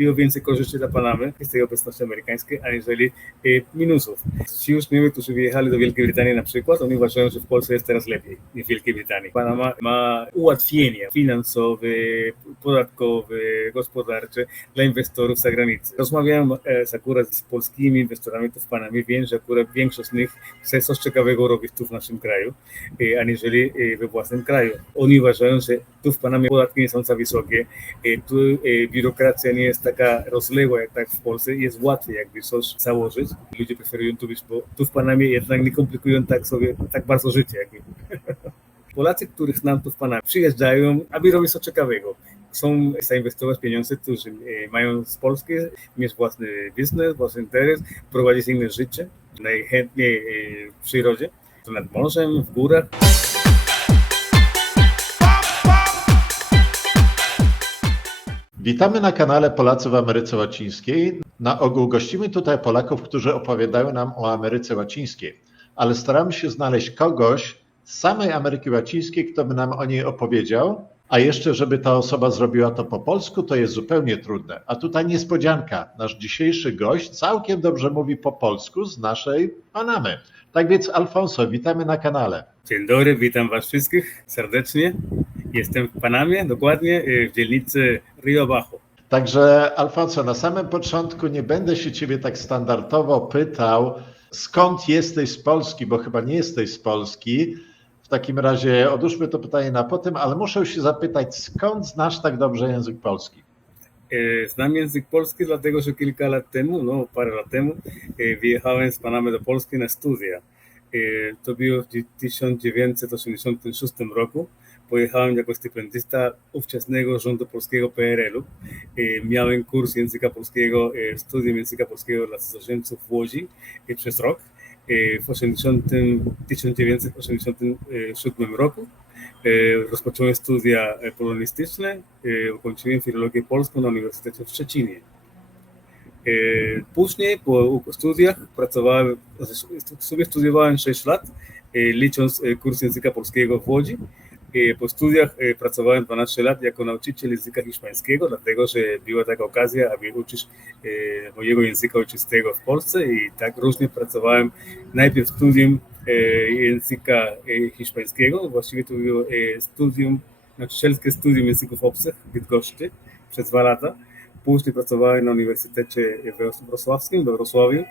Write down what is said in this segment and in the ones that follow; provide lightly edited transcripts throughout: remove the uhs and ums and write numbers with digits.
było więcej korzyści dla Panamy z tej obecności amerykańskiej, aniżeli minusów. Ci uczniowie, którzy wyjechali do Wielkiej Brytanii na przykład, oni uważają, że w Polsce jest teraz lepiej niż w Wielkiej Brytanii. Panama ma ułatwienia finansowe, podatkowe, gospodarcze dla inwestorów z zagranicy. Rozmawiałem akurat z polskimi inwestorami tu w Panamie, wiem, że akurat większość z nich chce coś ciekawego robić tu w naszym kraju, aniżeli we własnym kraju. Oni uważają, że tu w Panamie podatki nie są za wysokie, tu biurokracja nie jest taka rozległa jak tak w Polsce, jest łatwiej jakby coś założyć. Ludzie preferują tu być, bo tu w Panamie jednak nie komplikują tak bardzo życie. Polacy, których znam tu w Panamie, przyjeżdżają, aby robić coś ciekawego. Chcą zainwestować pieniądze, którzy mają z Polski, mieć własny biznes, własny interes, prowadzić inne życie, najchętniej w przyrodzie, tu nad morzem, w górach. Witamy na kanale Polacy w Ameryce Łacińskiej. Na ogół gościmy tutaj Polaków, którzy opowiadają nam o Ameryce Łacińskiej, ale staramy się znaleźć kogoś z samej Ameryki Łacińskiej, kto by nam o niej opowiedział, a jeszcze żeby ta osoba zrobiła to po polsku, to jest zupełnie trudne. A tutaj niespodzianka, nasz dzisiejszy gość całkiem dobrze mówi po polsku z naszej Panamy. Tak więc Alfonso, witamy na kanale. Dzień dobry, witam Was wszystkich serdecznie. Jestem w Panamie, dokładnie w dzielnicy Rio Bajo. Także Alfonso, na samym początku nie będę się Ciebie tak standardowo pytał, skąd jesteś z Polski, bo chyba nie jesteś z Polski. W takim razie odłóżmy to pytanie na potem, ale muszę się zapytać, skąd znasz tak dobrze język polski? Znam język polski, dlatego że kilka lat temu, parę lat temu, wyjechałem z Panamy do Polski na studia. To było w 1986 roku. Pojechałem jako stypendysta ówczesnego rządu polskiego PRL-u. Miałem kurs języka polskiego, studium języka polskiego dla cudzoziemców w Łodzi przez rok. W 1987 roku rozpocząłem studia polonistyczne, ukończyłem filologię polską na Uniwersytecie w Szczecinie. Później po studiach studiowałem 6 lat, licząc kurs języka polskiego w Łodzi. Po studiach pracowałem 12 lat jako nauczyciel języka hiszpańskiego, dlatego że była taka okazja, aby uczyć mojego języka ojczystego w Polsce i tak różnie pracowałem. Najpierw studium języka hiszpańskiego, właściwie to było nauczycielskie studium języków obcych w Bydgoszczy przez 2 lata. Później pracowałem na Uniwersytecie Wrocławskim we Wrocławiu.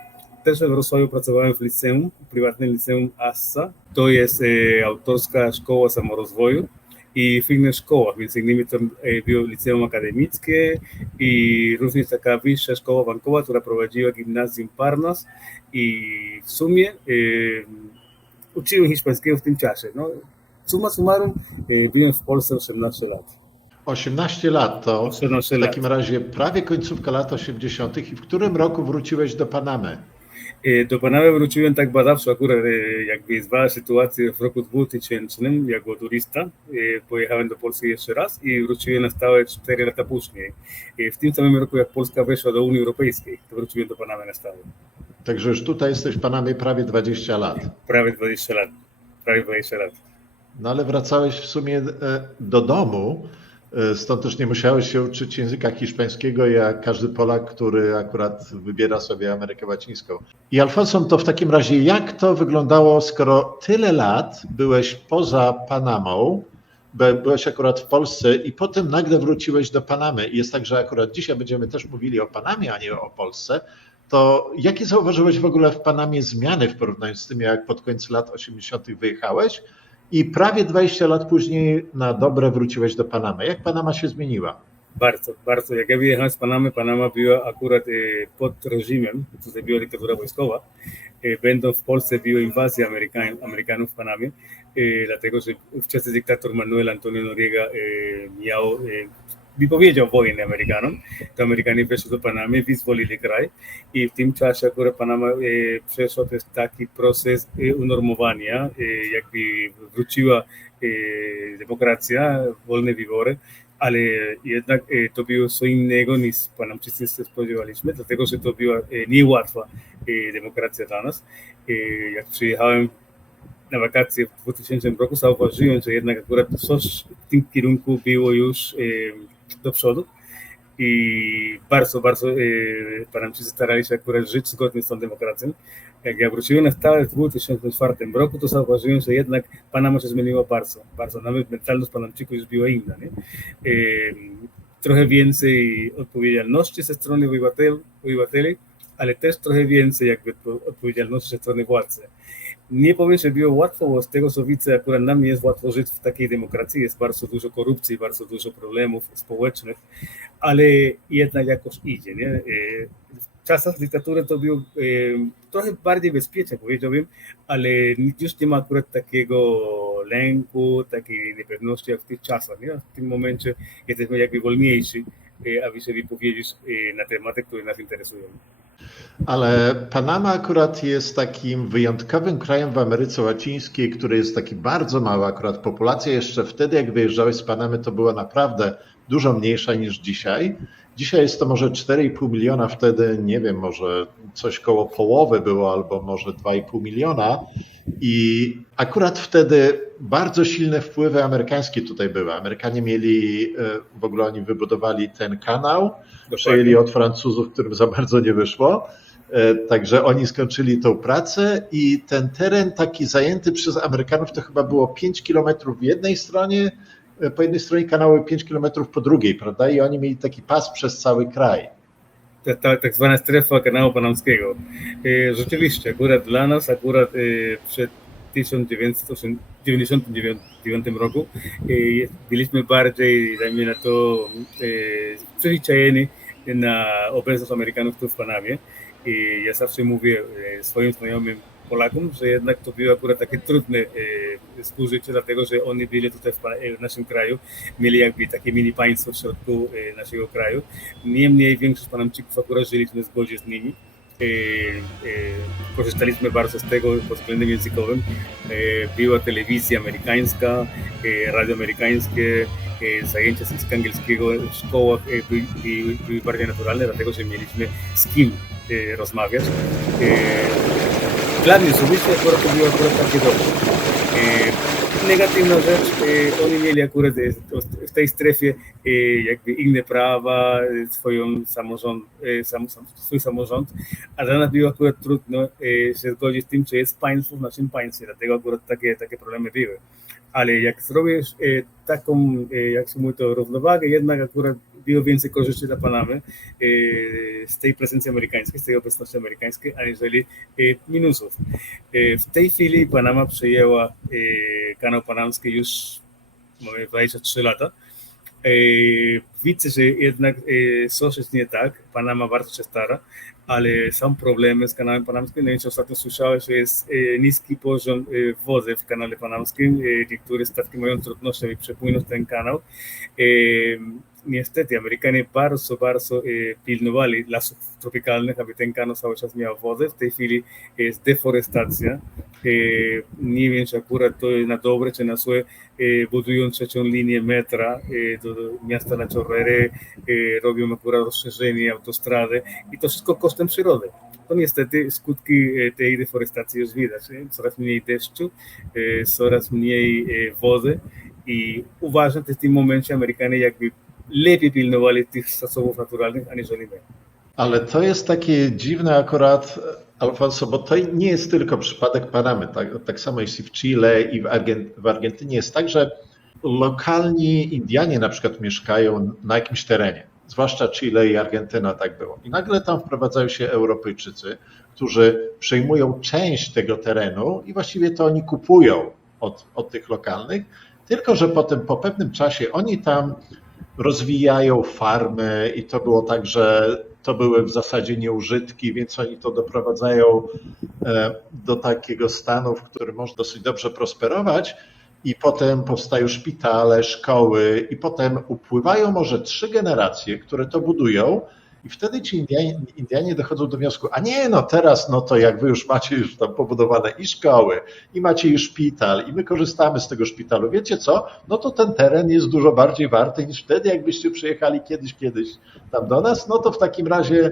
Też we Wrocławiu pracowałem w liceum, prywatnym liceum ASSA. To jest autorska szkoła samorozwoju i w innych szkołach, między innymi to było liceum akademickie i również taka wyższa szkoła bankowa, która prowadziła gimnazjum Parnas i w sumie uczyłem hiszpańskiego w tym czasie. Summa summarum byłem w Polsce 18 lat. 18 lat to 18 w takim razie prawie końcówka lat 80. I w którym roku wróciłeś do Panamy? Do Panamy wróciłem tak badawczo, akurat jakby zbadać sytuację w roku 2000 jako turysta. Pojechałem do Polski jeszcze raz i wróciłem na stałe 4 lata później. W tym samym roku, jak Polska weszła do Unii Europejskiej, to wróciłem do Panamy na stałe. Także już tutaj jesteś w Panamie prawie 20 lat. Prawie 20 lat. No ale wracałeś w sumie do domu, stąd też nie musiałeś się uczyć języka hiszpańskiego jak każdy Polak, który akurat wybiera sobie Amerykę Łacińską. I Alfonso, to w takim razie jak to wyglądało, skoro tyle lat byłeś poza Panamą, byłeś akurat w Polsce i potem nagle wróciłeś do Panamy i jest tak, że akurat dzisiaj będziemy też mówili o Panamie, a nie o Polsce, to jakie zauważyłeś w ogóle w Panamie zmiany w porównaniu z tym, jak pod koniec lat 80. wyjechałeś? I prawie 20 lat później na dobre wróciłeś do Panamy. Jak Panama się zmieniła? Bardzo, bardzo. Jak ja wyjechałem z Panamy, Panama była akurat pod reżimem, tutaj była dyktatura wojskowa. Będą w Polsce była inwazja Amerykanów w Panamie, dlatego że ówczesny dyktator Manuel Antonio Noriega wypowiedział wojnę Amerykanom. To Amerykanie weszli do Panamy, wyzwolili kraj i w tym czasie akurat Panama przeszła też taki proces unormowania, jakby wróciła demokracja, wolne wybory, ale jednak to było co innego niż Panamczycy się spodziewaliśmy, dlatego że to była niełatwa demokracja dla nas. Jak przyjechałem na wakacje w 2000 roku, zauważyłem, że jednak akurat coś w tym kierunku było już do przodu i bardzo Panamczycy starali się akurat żyć zgodnie z tą demokracją. Jak ja wróciłem na stałe w 2004 roku, to zauważyłem, że jednak Panama się zmieniła bardzo. Nawet mentalność Panamczyków już była inna. Nie? Trochę więcej odpowiedzialności ze strony obywateli, ale też trochę więcej jakby odpowiedzialności ze strony władzy. Nie powiem, że było łatwo, bo z tego co widzę, akurat nam nie jest łatwo żyć w takiej demokracji, jest bardzo dużo korupcji, bardzo dużo problemów społecznych, ale jednak jakoś idzie. Nie? W czasach dyktatury to było trochę bardziej bezpiecznie, powiedziałbym, ale już nie ma akurat takiego lęku, takiej niepewności jak w tych czasach. Nie? W tym momencie jesteśmy jakby wolniejsi, aby się wypowiedzieć na tematy, które nas interesują. Ale Panama akurat jest takim wyjątkowym krajem w Ameryce Łacińskiej, który jest taki bardzo mały. Akurat populacja jeszcze wtedy, jak wyjeżdżałeś z Panamy, to była naprawdę dużo mniejsza niż dzisiaj. Dzisiaj jest to może 4,5 miliona, wtedy nie wiem, może coś koło połowy było, albo może 2,5 miliona. I akurat wtedy bardzo silne wpływy amerykańskie tutaj były. Amerykanie mieli, w ogóle oni wybudowali ten kanał, przejęli od Francuzów, którym za bardzo nie wyszło. Także oni skończyli tą pracę i ten teren taki zajęty przez Amerykanów to chyba było 5 kilometrów w jednej stronie, po jednej stronie kanału 5 kilometrów po drugiej, prawda? I oni mieli taki pas przez cały kraj. Tak zwana strefa kanału panamskiego. Rzeczywiście, akurat dla nas, przed 1999 roku byliśmy bardziej, dajmy na to, przyzwyczajeni na obecność Amerykanów tu w Panamie. I ja zawsze mówię swoim znajomym Polakom, że jednak to było akurat takie trudne współżycie, dlatego że oni byli tutaj w naszym kraju, mieli jakby takie mini państwo w środku naszego kraju. Niemniej większość Panamczyków akurat żyliśmy w zgodzie z nimi. Korzystaliśmy bardzo z tego pod względem językowym. Była telewizja amerykańska, radio amerykańskie, zajęcia z języka angielskiego w szkołach były bardziej naturalne, dlatego że mieliśmy z kim rozmawiać. Dla mnie osobiście akurat to było takie dobre. Negatywna rzecz, oni mieli akurat w tej strefie jakby inne prawa, swój samorząd, a dla nas było akurat trudno się zgodzić z tym, co jest państwo w naszym państwie, dlatego akurat takie problemy były. Ale jak zrobisz taką, jak się mówi, to równowagę, jednak akurat było więcej korzyści dla Panamy z tej prezencji amerykańskiej, z tej obecności amerykańskiej, aniżeli minusów. W tej chwili Panama przejęła kanał panamski już mamy 23 lata. Widzę, że jednak coś jest nie tak. Panama bardzo się stara, ale są problemy z kanałem panamskim. No i ostatnio słyszałem, że jest niski poziom wody w kanale panamskim. Niektóre statki mają trudności, aby przepłynąć ten kanał. Niestety Amerykanie bardzo pilnowali lasów tropikalnych, aby ten kanał cały czas miał wodę. W tej chwili jest deforestacja. Nie wiem, czy akurat to jest na dobre, czy na złe. Budują trzecią linię metra do miasta La Chorrera, robią akurat rozszerzenie autostrady i to wszystko kosztem przyrody. To niestety skutki tej deforestacji już widać. Coraz mniej deszczu, coraz mniej wody i uważam, że w tym momencie Amerykanie jakby lepiej pilnowali tych zasobów naturalnych, aniżeli my. Ale to jest takie dziwne akurat, Alfonso, bo to nie jest tylko przypadek Panamy. Tak samo jeśli w Chile i w Argentynie jest tak, że lokalni Indianie na przykład mieszkają na jakimś terenie, zwłaszcza Chile i Argentyna tak było. I nagle tam wprowadzają się Europejczycy, którzy przejmują część tego terenu i właściwie to oni kupują od tych lokalnych, tylko że potem po pewnym czasie oni tam rozwijają farmy i to było tak, że to były w zasadzie nieużytki, więc oni to doprowadzają do takiego stanu, w którym można dosyć dobrze prosperować i potem powstają szpitale, szkoły i potem upływają może 3 generacje, które to budują I wtedy ci Indianie dochodzą do wniosku, a nie, no teraz, no to jak wy już macie już tam pobudowane i szkoły, i macie i szpital, i my korzystamy z tego szpitalu, wiecie co, no to ten teren jest dużo bardziej warty niż wtedy, jakbyście przyjechali kiedyś tam do nas, no to w takim razie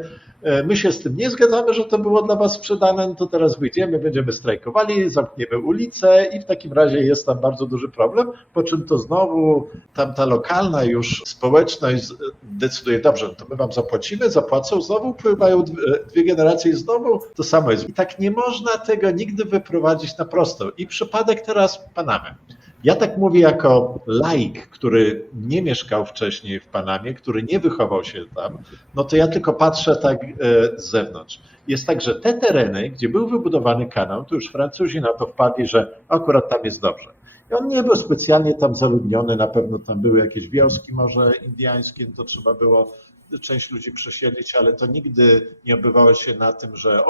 my się z tym nie zgadzamy, że to było dla was sprzedane, no to teraz wyjdziemy, będziemy strajkowali, zamkniemy ulicę i w takim razie jest tam bardzo duży problem, po czym to znowu tamta lokalna już społeczność decyduje, dobrze, to my wam zapłacą, znowu pływają dwie generacje i znowu to samo jest. I tak nie można tego nigdy wyprowadzić na prosto. I przypadek teraz Panamy. Ja tak mówię jako laik, który nie mieszkał wcześniej w Panamie, który nie wychował się tam, no to ja tylko patrzę tak z zewnątrz. Jest tak, że te tereny, gdzie był wybudowany kanał, to już Francuzi na to wpadli, że akurat tam jest dobrze. I on nie był specjalnie tam zaludniony, na pewno tam były jakieś wioski może indyjskie, to trzeba było część ludzi przesiedlić, ale to nigdy nie odbywało się na tym, że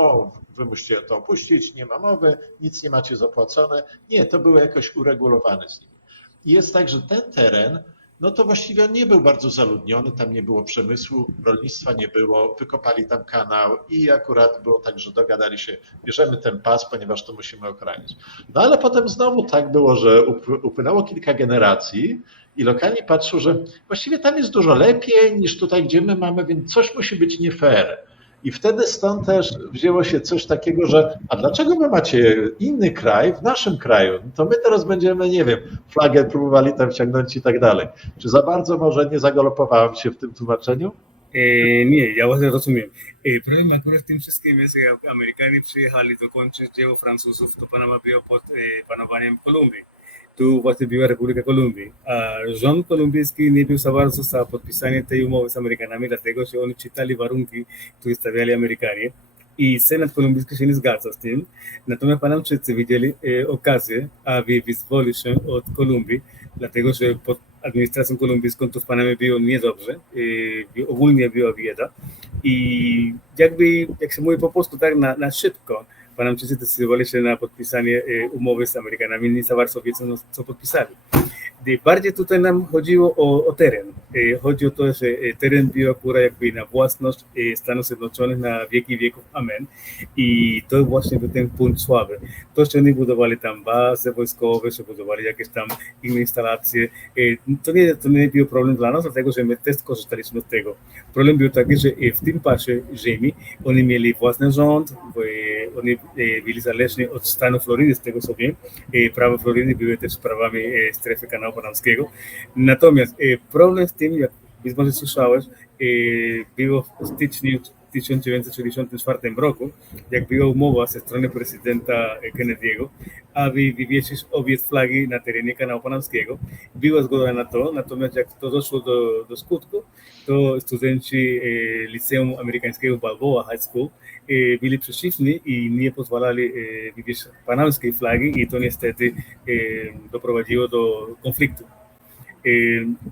wy musicie to opuścić, nie ma mowy, nic nie macie zapłacone. Nie, to było jakoś uregulowane z nimi. I jest tak, że ten teren, no to właściwie on nie był bardzo zaludniony, tam nie było przemysłu, rolnictwa nie było, wykopali tam kanał i akurat było tak, że dogadali się, bierzemy ten pas, ponieważ to musimy ochranić. No ale potem znowu tak było, że upłynęło kilka generacji i lokalni patrzą, że właściwie tam jest dużo lepiej niż tutaj, gdzie my mamy, więc coś musi być nie fair. I wtedy stąd też wzięło się coś takiego, że a dlaczego wy macie inny kraj w naszym kraju? To my teraz będziemy, nie wiem, flagę próbowali tam wciągnąć i tak dalej. Czy za bardzo może nie zagalopowałem się w tym tłumaczeniu? Nie, ja właśnie rozumiem. Problem akurat w tym wszystkim jest, że jak Amerykanie przyjechali dokończyć dzieło Francuzów, to Panama była pod panowaniem Kolumbii. Tu właśnie była Republika Kolumbii, a rząd kolumbijski nie był za bardzo za podpisanie tej umowy z Amerykanami, dlatego że oni czytali warunki, które stawiali Amerykanie i Senat kolumbijski się nie zgadza z tym. Natomiast Panamczycy widzieli okazję, aby wyzwolić się od Kolumbii, dlatego że pod administracją kolumbijską to w Panamie było niedobrze, ogólnie była bieda i jak się mówi po polsku tak na szybko, Panamczycy zdecydowali się na podpisanie umowy z Amerykanami, nie za bardzo wiedzą, co podpisali. Bardziej tutaj nam chodziło o teren. Chodzi o to, że teren był akurat jakby na własność Stanów Zjednoczonych na wieki wieków. Amen. I to właśnie był ten punkt słaby. To, że oni budowali tam bazy wojskowe, że budowali jakieś tam inne instalacje, to nie był problem dla nas, dlatego że my też korzystaliśmy z tego. Problem był taki, że w tym pasie ziemi oni mieli własny rząd, oni byli zależni od stanu Florydy, z tego co wiem. Prawa Florydy były też prawami strefy kanału panamskiego. Natomiast problem z tym, jak być może słyszałeś, było w styczniu 1964 roku, jak była umowa ze strony prezydenta Kennedy'ego, aby wywiesić obie flagi na terenie kanału panamskiego. Była zgoda na to, natomiast jak to doszło do skutku, to studenci Liceum Amerykańskiego Balboa High School byli przeciwni i nie pozwalali wywieźć panamskiej flagi i to niestety doprowadziło do konfliktu.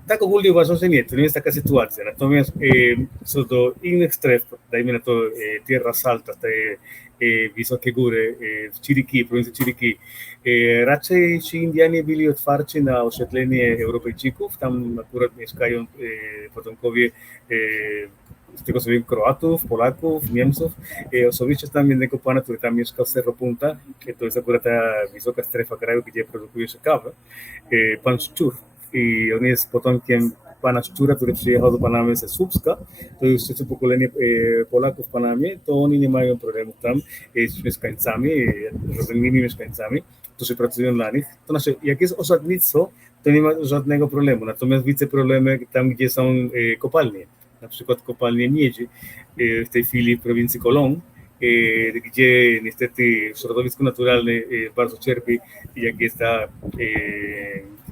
Tak ogólnie uważam, że nie, to nie jest taka sytuacja. Natomiast co do innych stref, dajmy na to Tierras Altas, te wysokie góry w Chiriquí, prowincji Chiriquí, raczej ci Indianie byli otwarci na osiedlenie Europejczyków, tam akurat mieszkają potomkowie z tego co wiem, Kroatów, Polaków, Niemców. Osobiście znam jednego pana, który tam mieszkał w Cerro Punta, to jest akurat ta wysoka strefa kraju, gdzie produkuje się kawę, pan Szczur. I on jest potomkiem pana Szczura, który przyjechał do Panamy ze Słupska. To już trzecie pokolenie Polaków w Panamie, to oni nie mają problemów tam z mieszkańcami, różnymi mieszkańcami, którzy pracują dla nich. To znaczy, jak jest osadnictwo, to nie ma żadnego problemu. Natomiast widzę problemy tam, gdzie są kopalnie. Na przykład kopalnie miedzi w tej chwili w prowincji Colón, gdzie niestety środowisko naturalne bardzo cierpi, jak jest ta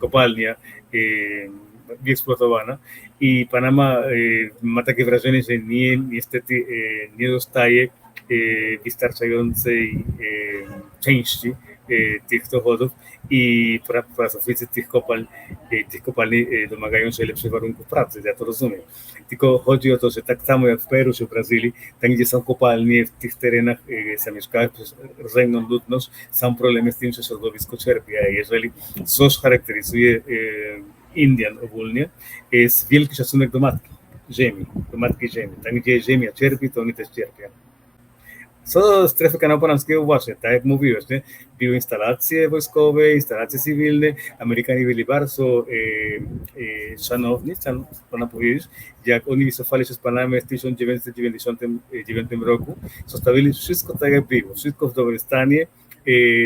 kopalnia wyeksploatowana i Panama ma takie wrażenie, że niestety nie dostaje wystarczającej części tych dochodów i pracownicy tych kopalni domagają się lepszych warunków pracy, ja to rozumiem. Tylko chodzi o to, że tak samo jak w Peru czy w Brazylii, tam gdzie są kopalnie, w tych terenach zamieszkałych przez rdzenną ludność, są problemy z tym, że środowisko czerpie. A jeżeli coś charakteryzuje Indian ogólnie, jest wielki szacunek do matki. ziemi, do matki ziemi. Tam, gdzie ziemia cierpi, to oni też cierpią. Co do strefy kanału panamskiego, właśnie, tak jak mówiłeś, nie? Były instalacje wojskowe, instalacje cywilne, Amerykanie byli bardzo szanowni, można powiedzieć, jak oni wycofali się z Panamy w 1999 roku, zostawili wszystko tak jak było, wszystko w dobrym stanie,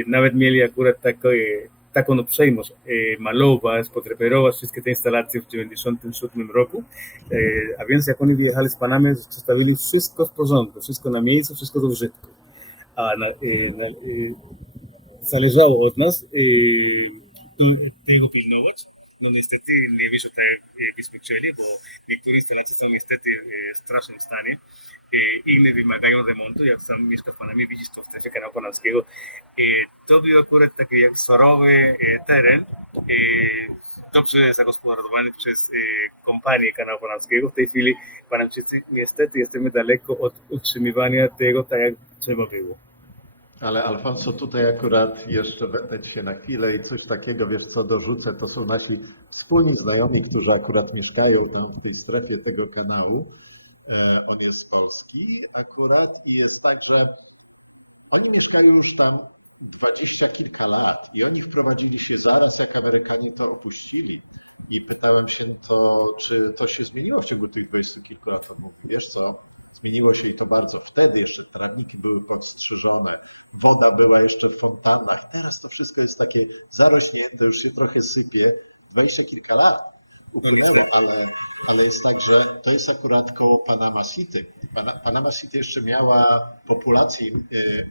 nawet mieli akurat taką uprzejmość malować, podreperować wszystkie te instalacje w 1997 roku, a więc jak oni wyjechali z Panamy, zostawili wszystko w porządku, wszystko na miejscu, wszystko do użytku. A zależało od nas tego pilnować. No niestety nie wyszło tak, jak byśmy chcieli, bo niektóre instalacje są niestety w strasznym stanie. Inne wymagają remontu, jak sam mieszka w Panamie, widzisz to w strefie kanału panamskiego. To był akurat taki jak surowy teren, dobrze zagospodarowany przez kompanię kanału panamskiego. W tej chwili Panamczycy niestety jesteśmy daleko od utrzymywania tego tak jak trzeba było. Ale Alfonso, tutaj akurat jeszcze wetnę się na chwilę i coś takiego, wiesz co, dorzucę, to są nasi wspólni znajomi, którzy akurat mieszkają tam w tej strefie tego kanału. On jest z Polski akurat i jest tak, że oni mieszkają już tam 20 kilka lat i oni wprowadzili się zaraz, jak Amerykanie to opuścili. I pytałem się to, czy to się zmieniło w ciągu tych 20 kilku lat. On mówi, wiesz co, zmieniło się i to bardzo. Wtedy jeszcze trawniki były podstrzyżone, woda była jeszcze w fontannach. Teraz to wszystko jest takie zarośnięte, już się trochę sypie. 20 kilka lat upłynęło, ale jest tak, że to jest akurat koło Panama City. Panama City jeszcze miała populację,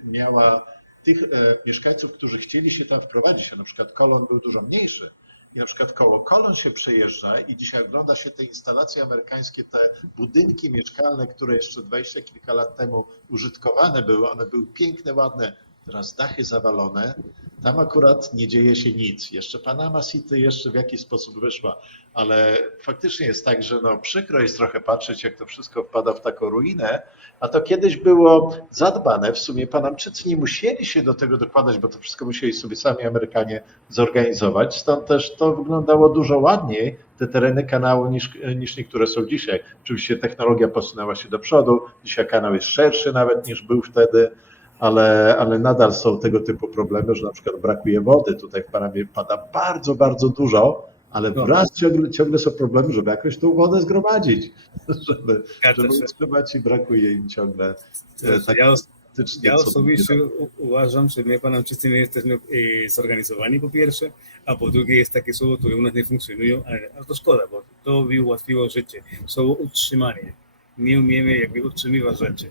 miała tych mieszkańców, którzy chcieli się tam wprowadzić, a na przykład Colon był dużo mniejszy i na przykład koło Colon się przejeżdża i dzisiaj ogląda się te instalacje amerykańskie, te budynki mieszkalne, które jeszcze 20 kilka lat temu użytkowane były, one były piękne, ładne, teraz dachy zawalone, tam akurat nie dzieje się nic. Jeszcze Panama City jeszcze w jakiś sposób wyszła, ale faktycznie jest tak, że no przykro jest trochę patrzeć, jak to wszystko wpada w taką ruinę, a to kiedyś było zadbane. W sumie Panamczycy nie musieli się do tego dokładać, bo to wszystko musieli sobie sami Amerykanie zorganizować, stąd też to wyglądało dużo ładniej, te tereny kanału niż niektóre są dzisiaj. Oczywiście technologia posunęła się do przodu, dzisiaj kanał jest szerszy nawet niż był wtedy, ale nadal są tego typu problemy, że na przykład brakuje wody. Tutaj w Panamie pada bardzo, bardzo dużo, ale wraz ciągle są problemy, żeby jakoś tą wodę zgromadzić, żeby utrzymać i brakuje im ciągle. Ja osobiście uważam, że my Panamczycy nie jesteśmy zorganizowani po pierwsze, a po drugie jest takie słowo, które u nas nie funkcjonują, a to szkoda, bo to by ułatwiło życie. Słowo utrzymanie. Nie umiemy jakby utrzymywać rzeczy.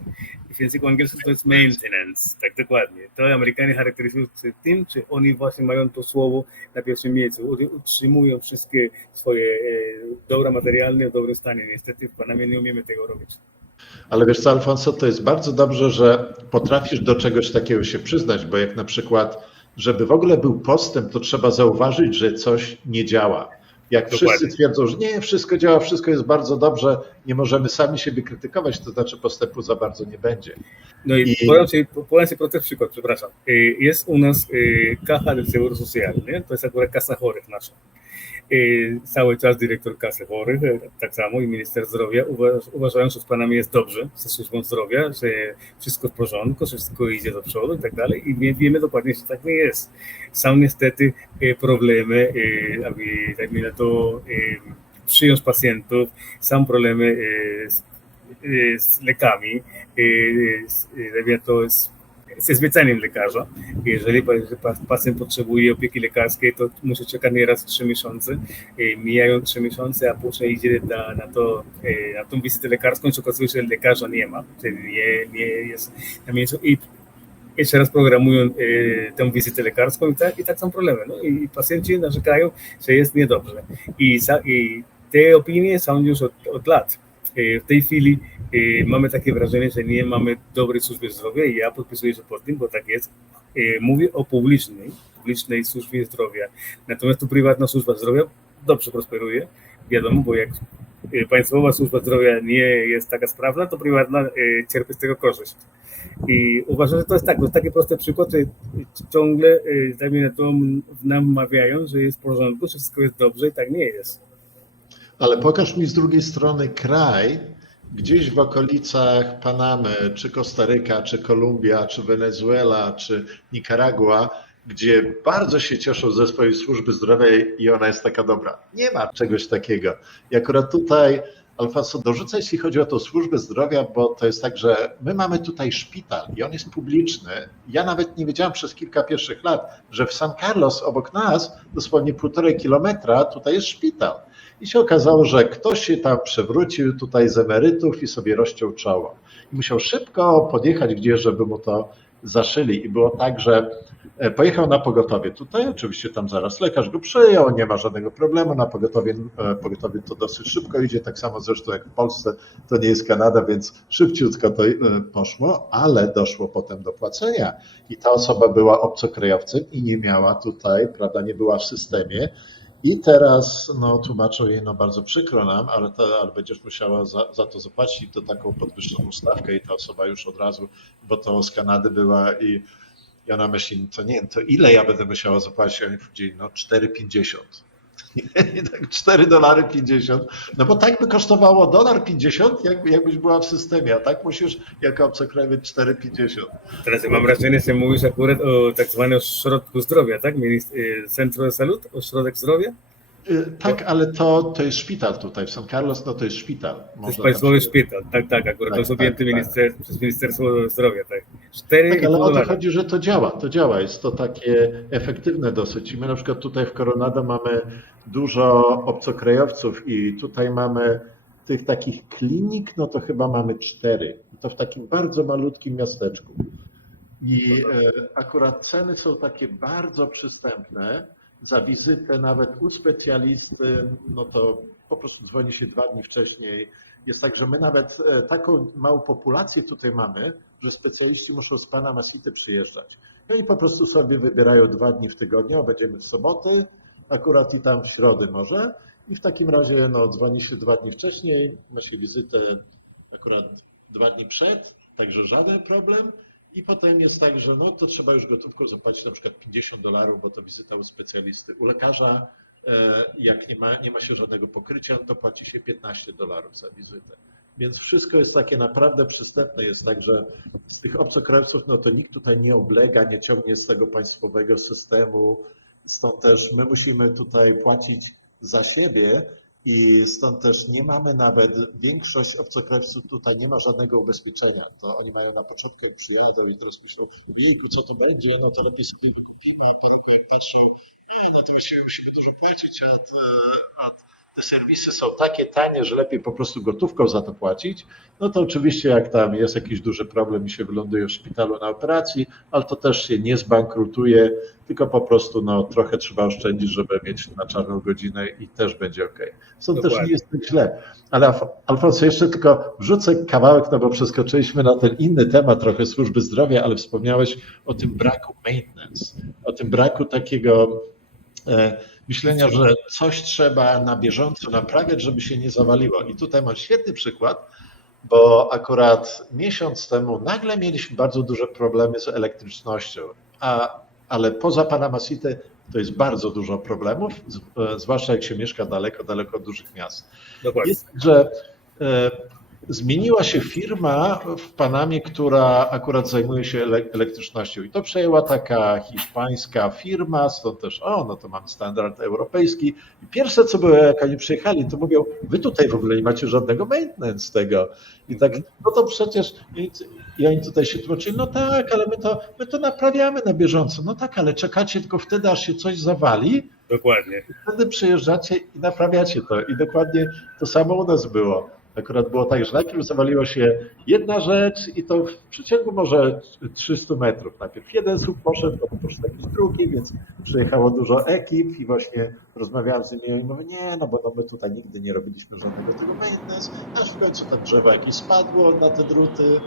W języku angielskim to jest maintenance, tak dokładnie. To Amerykanie charakteryzują się tym, że oni właśnie mają to słowo na pierwszym miejscu. Utrzymują wszystkie swoje dobra materialne w dobrym stanie. Niestety w Panamie nie umiemy tego robić. Ale wiesz co, Alfonso, to jest bardzo dobrze, że potrafisz do czegoś takiego się przyznać, bo jak na przykład, żeby w ogóle był postęp, to trzeba zauważyć, że coś nie działa. Jak wszyscy twierdzą, że nie, wszystko działa, wszystko jest bardzo dobrze, nie możemy sami siebie krytykować, to znaczy postępu za bardzo nie będzie. No i podam ci prosty przykład, przepraszam. Jest u nas Caja del Seguro Social, nie? To jest akurat Kasa Chorych nasza. Cały czas dyrektor Kasy Chorych, tak samo i minister zdrowia uważają, że w Panamie jest dobrze ze służbą zdrowia, że wszystko w porządku, że wszystko idzie do przodu i tak dalej i wiemy dokładnie, że tak nie jest. Są niestety problemy, aby dajmy na to przyjąć pacjentów, są problemy z lekami, dajmy na to ze zleceniem lekarza. Jeżeli pacjent potrzebuje opieki lekarskiej, to musi czekać nieraz 3 miesiące. Mijają 3 miesiące, a później idzie na tą wizytę lekarską i się okazuje, że lekarza nie ma, czyli nie jest na miejscu i jeszcze raz programują tę wizytę lekarską i tak są problemy. No i pacjenci narzekają, że jest niedobrze. I te opinie są już od lat. W tej chwili mamy takie wrażenie, że nie mamy dobrej służby zdrowia i ja podpisuję się pod tym, bo tak jest. Mówię o publicznej służbie zdrowia. Natomiast tu prywatna służba zdrowia dobrze prosperuje. Wiadomo, bo jak państwowa służba zdrowia nie jest taka sprawna, to prywatna cierpi z tego korzyść. I uważam, że to jest tak, to jest taki prosty przykład, że ciągle dajmy na to nam mawiają, że jest w porządku, że wszystko jest dobrze i tak nie jest. Ale pokaż mi z drugiej strony kraj, gdzieś w okolicach Panamy, czy Kostaryka, czy Kolumbia, czy Wenezuela, czy Nikaragua, gdzie bardzo się cieszą ze swojej służby zdrowia i ona jest taka dobra. Nie ma czegoś takiego. I akurat tutaj, Alfonso, dorzucę, jeśli chodzi o tą służbę zdrowia, bo to jest tak, że my mamy tutaj szpital i on jest publiczny. Ja nawet nie wiedziałem przez kilka pierwszych lat, że w San Carlos obok nas, dosłownie 1,5 kilometra, tutaj jest szpital. I się okazało, że ktoś się tam przewrócił tutaj z emerytów i sobie rozciął czoło. I musiał szybko podjechać gdzieś, żeby mu to zaszyli. I było tak, że pojechał na pogotowie tutaj, oczywiście tam zaraz lekarz go przyjął, nie ma żadnego problemu, na pogotowie to dosyć szybko idzie, tak samo zresztą jak w Polsce, to nie jest Kanada, więc szybciutko to poszło, ale doszło potem do płacenia i ta osoba była obcokrajowcem i nie miała tutaj, prawda, nie była w systemie. I teraz tłumaczą jej, bardzo przykro nam, ale będziesz musiała za to zapłacić i to taką podwyższoną stawkę i ta osoba już od razu, bo to z Kanady była i ona myśli, to ile ja będę musiała zapłacić? Oni powiedzieli, 4,50. I tak $4,50, bo tak by kosztowało $1,50, jakbyś była w systemie, a tak musisz jako obcokrajowiec 4,50. Teraz mam wrażenie, że mówisz akurat o tak zwanym ośrodku zdrowia, tak? Centrum de Salud, ośrodek zdrowia? Tak, ale to jest szpital tutaj w San Carlos, to jest szpital. To jest państwowy szpital, tak, akurat to jest objęty przez Ministerstwo Zdrowia, tak. Tak, ale o to chodzi, że to działa, jest to takie efektywne dosyć i my na przykład tutaj w Coronado mamy dużo obcokrajowców i tutaj mamy tych takich klinik, to chyba mamy 4, to w takim bardzo malutkim miasteczku i akurat ceny są takie bardzo przystępne. Za wizytę nawet u specjalisty, to po prostu dzwoni się 2 dni wcześniej. Jest tak, że my nawet taką małą populację tutaj mamy, że specjaliści muszą z Panama City przyjeżdżać. I oni po prostu sobie wybierają 2 dni w tygodniu, będziemy w soboty, akurat i tam w środę może. I w takim razie dzwoni się 2 dni wcześniej, ma się wizytę akurat 2 dni przed, także żaden problem. I potem jest tak, że to trzeba już gotówką zapłacić na przykład $50, bo to wizyta u specjalisty. U lekarza, jak nie ma się żadnego pokrycia, to płaci się $15 za wizytę. Więc wszystko jest takie naprawdę przystępne. Jest tak, że z tych obcokrajowców, to nikt tutaj nie oblega, nie ciągnie z tego państwowego systemu. Stąd też my musimy tutaj płacić za siebie. I stąd też nie mamy nawet, większość obcokrajowców tutaj nie ma żadnego ubezpieczenia. To oni mają na początku, jak przyjadą i teraz myślą, ojejku, co to będzie, to lepiej sobie wykupimy, a po roku jak patrzą, to właściwie musimy dużo płacić, a te serwisy są takie tanie, że lepiej po prostu gotówką za to płacić, to oczywiście jak tam jest jakiś duży problem i się wyląduje w szpitalu na operacji, ale to też się nie zbankrutuje, tylko po prostu trochę trzeba oszczędzić, żeby mieć na czarną godzinę i też będzie okej. Stąd też nie jest tak źle. Ale Alfonso, jeszcze tylko wrzucę kawałek, bo przeskoczyliśmy na ten inny temat trochę służby zdrowia, ale wspomniałeś o tym braku maintenance, o tym braku takiego myślenia, że coś trzeba na bieżąco naprawiać, żeby się nie zawaliło. I tutaj mam świetny przykład, bo akurat miesiąc temu nagle mieliśmy bardzo duże problemy z elektrycznością, ale poza Panama City to jest bardzo dużo problemów, zwłaszcza jak się mieszka daleko od dużych miast. Dokładnie. Jest tak, że zmieniła się firma w Panamie, która akurat zajmuje się elektrycznością i to przejęła taka hiszpańska firma, stąd też, to mamy standard europejski. I pierwsze co było, jak oni przyjechali, to mówią, wy tutaj w ogóle nie macie żadnego maintenance tego. I tak, to przecież, i oni tutaj się tłumaczyli, tak, ale my to naprawiamy na bieżąco. Tak, ale czekacie tylko wtedy, aż się coś zawali. Dokładnie. I wtedy przyjeżdżacie i naprawiacie to. I dokładnie to samo u nas było. Akurat było tak, że najpierw zawaliła się jedna rzecz i to w przeciągu może 300 metrów. Najpierw jeden słup poszedł, potem poszedł jakiś drugi, więc przyjechało dużo ekip i właśnie rozmawiałem z nimi i mówię, bo my tutaj nigdy nie robiliśmy żadnego tego maintenance, aż w końcu tam drzewo jakieś spadło na te druty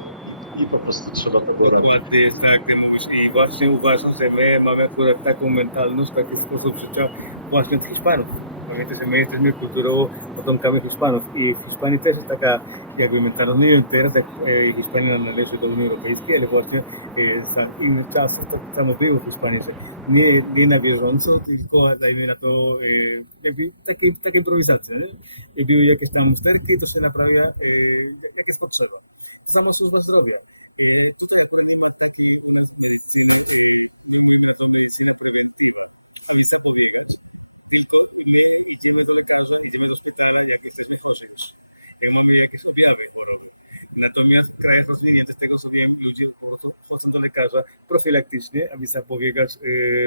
i po prostu trzeba to było robić. Dokładnie jest tak, jak ty mówisz i właśnie uważam, że my mamy akurat taką mentalność, taki sposób życia właśnie od Hiszpanów. Pamiętaj, że my jesteśmy kulturą potomkami Hiszpanów i w Hiszpanii też jest taka jakby mentalność, nie wiem teraz jak Hiszpania należy do Unii Europejskiej, ale właśnie za innych czasów tak samo było w Hiszpanii, że nie na bieżąco, tylko dajmy na to jakby taka improwizacja, nie? Były jakieś tam usterki, to się naprawia jak jest potrzeba. To samo służba zdrowia. Tutaj akurat nie ma takiej u nas medycyny, my mówimy na to medycyna prewentywa, aby zapobiegać, tylko my idziemy do lekarza, idziemy do szpitala, jak jesteśmy chorzy już, jak mamy jakieś objawy choroby. Natomiast w krajach rozwiniętych, z tego co wiem, ludzie po prostu chodzą do lekarza profilaktycznie, aby zapobiegać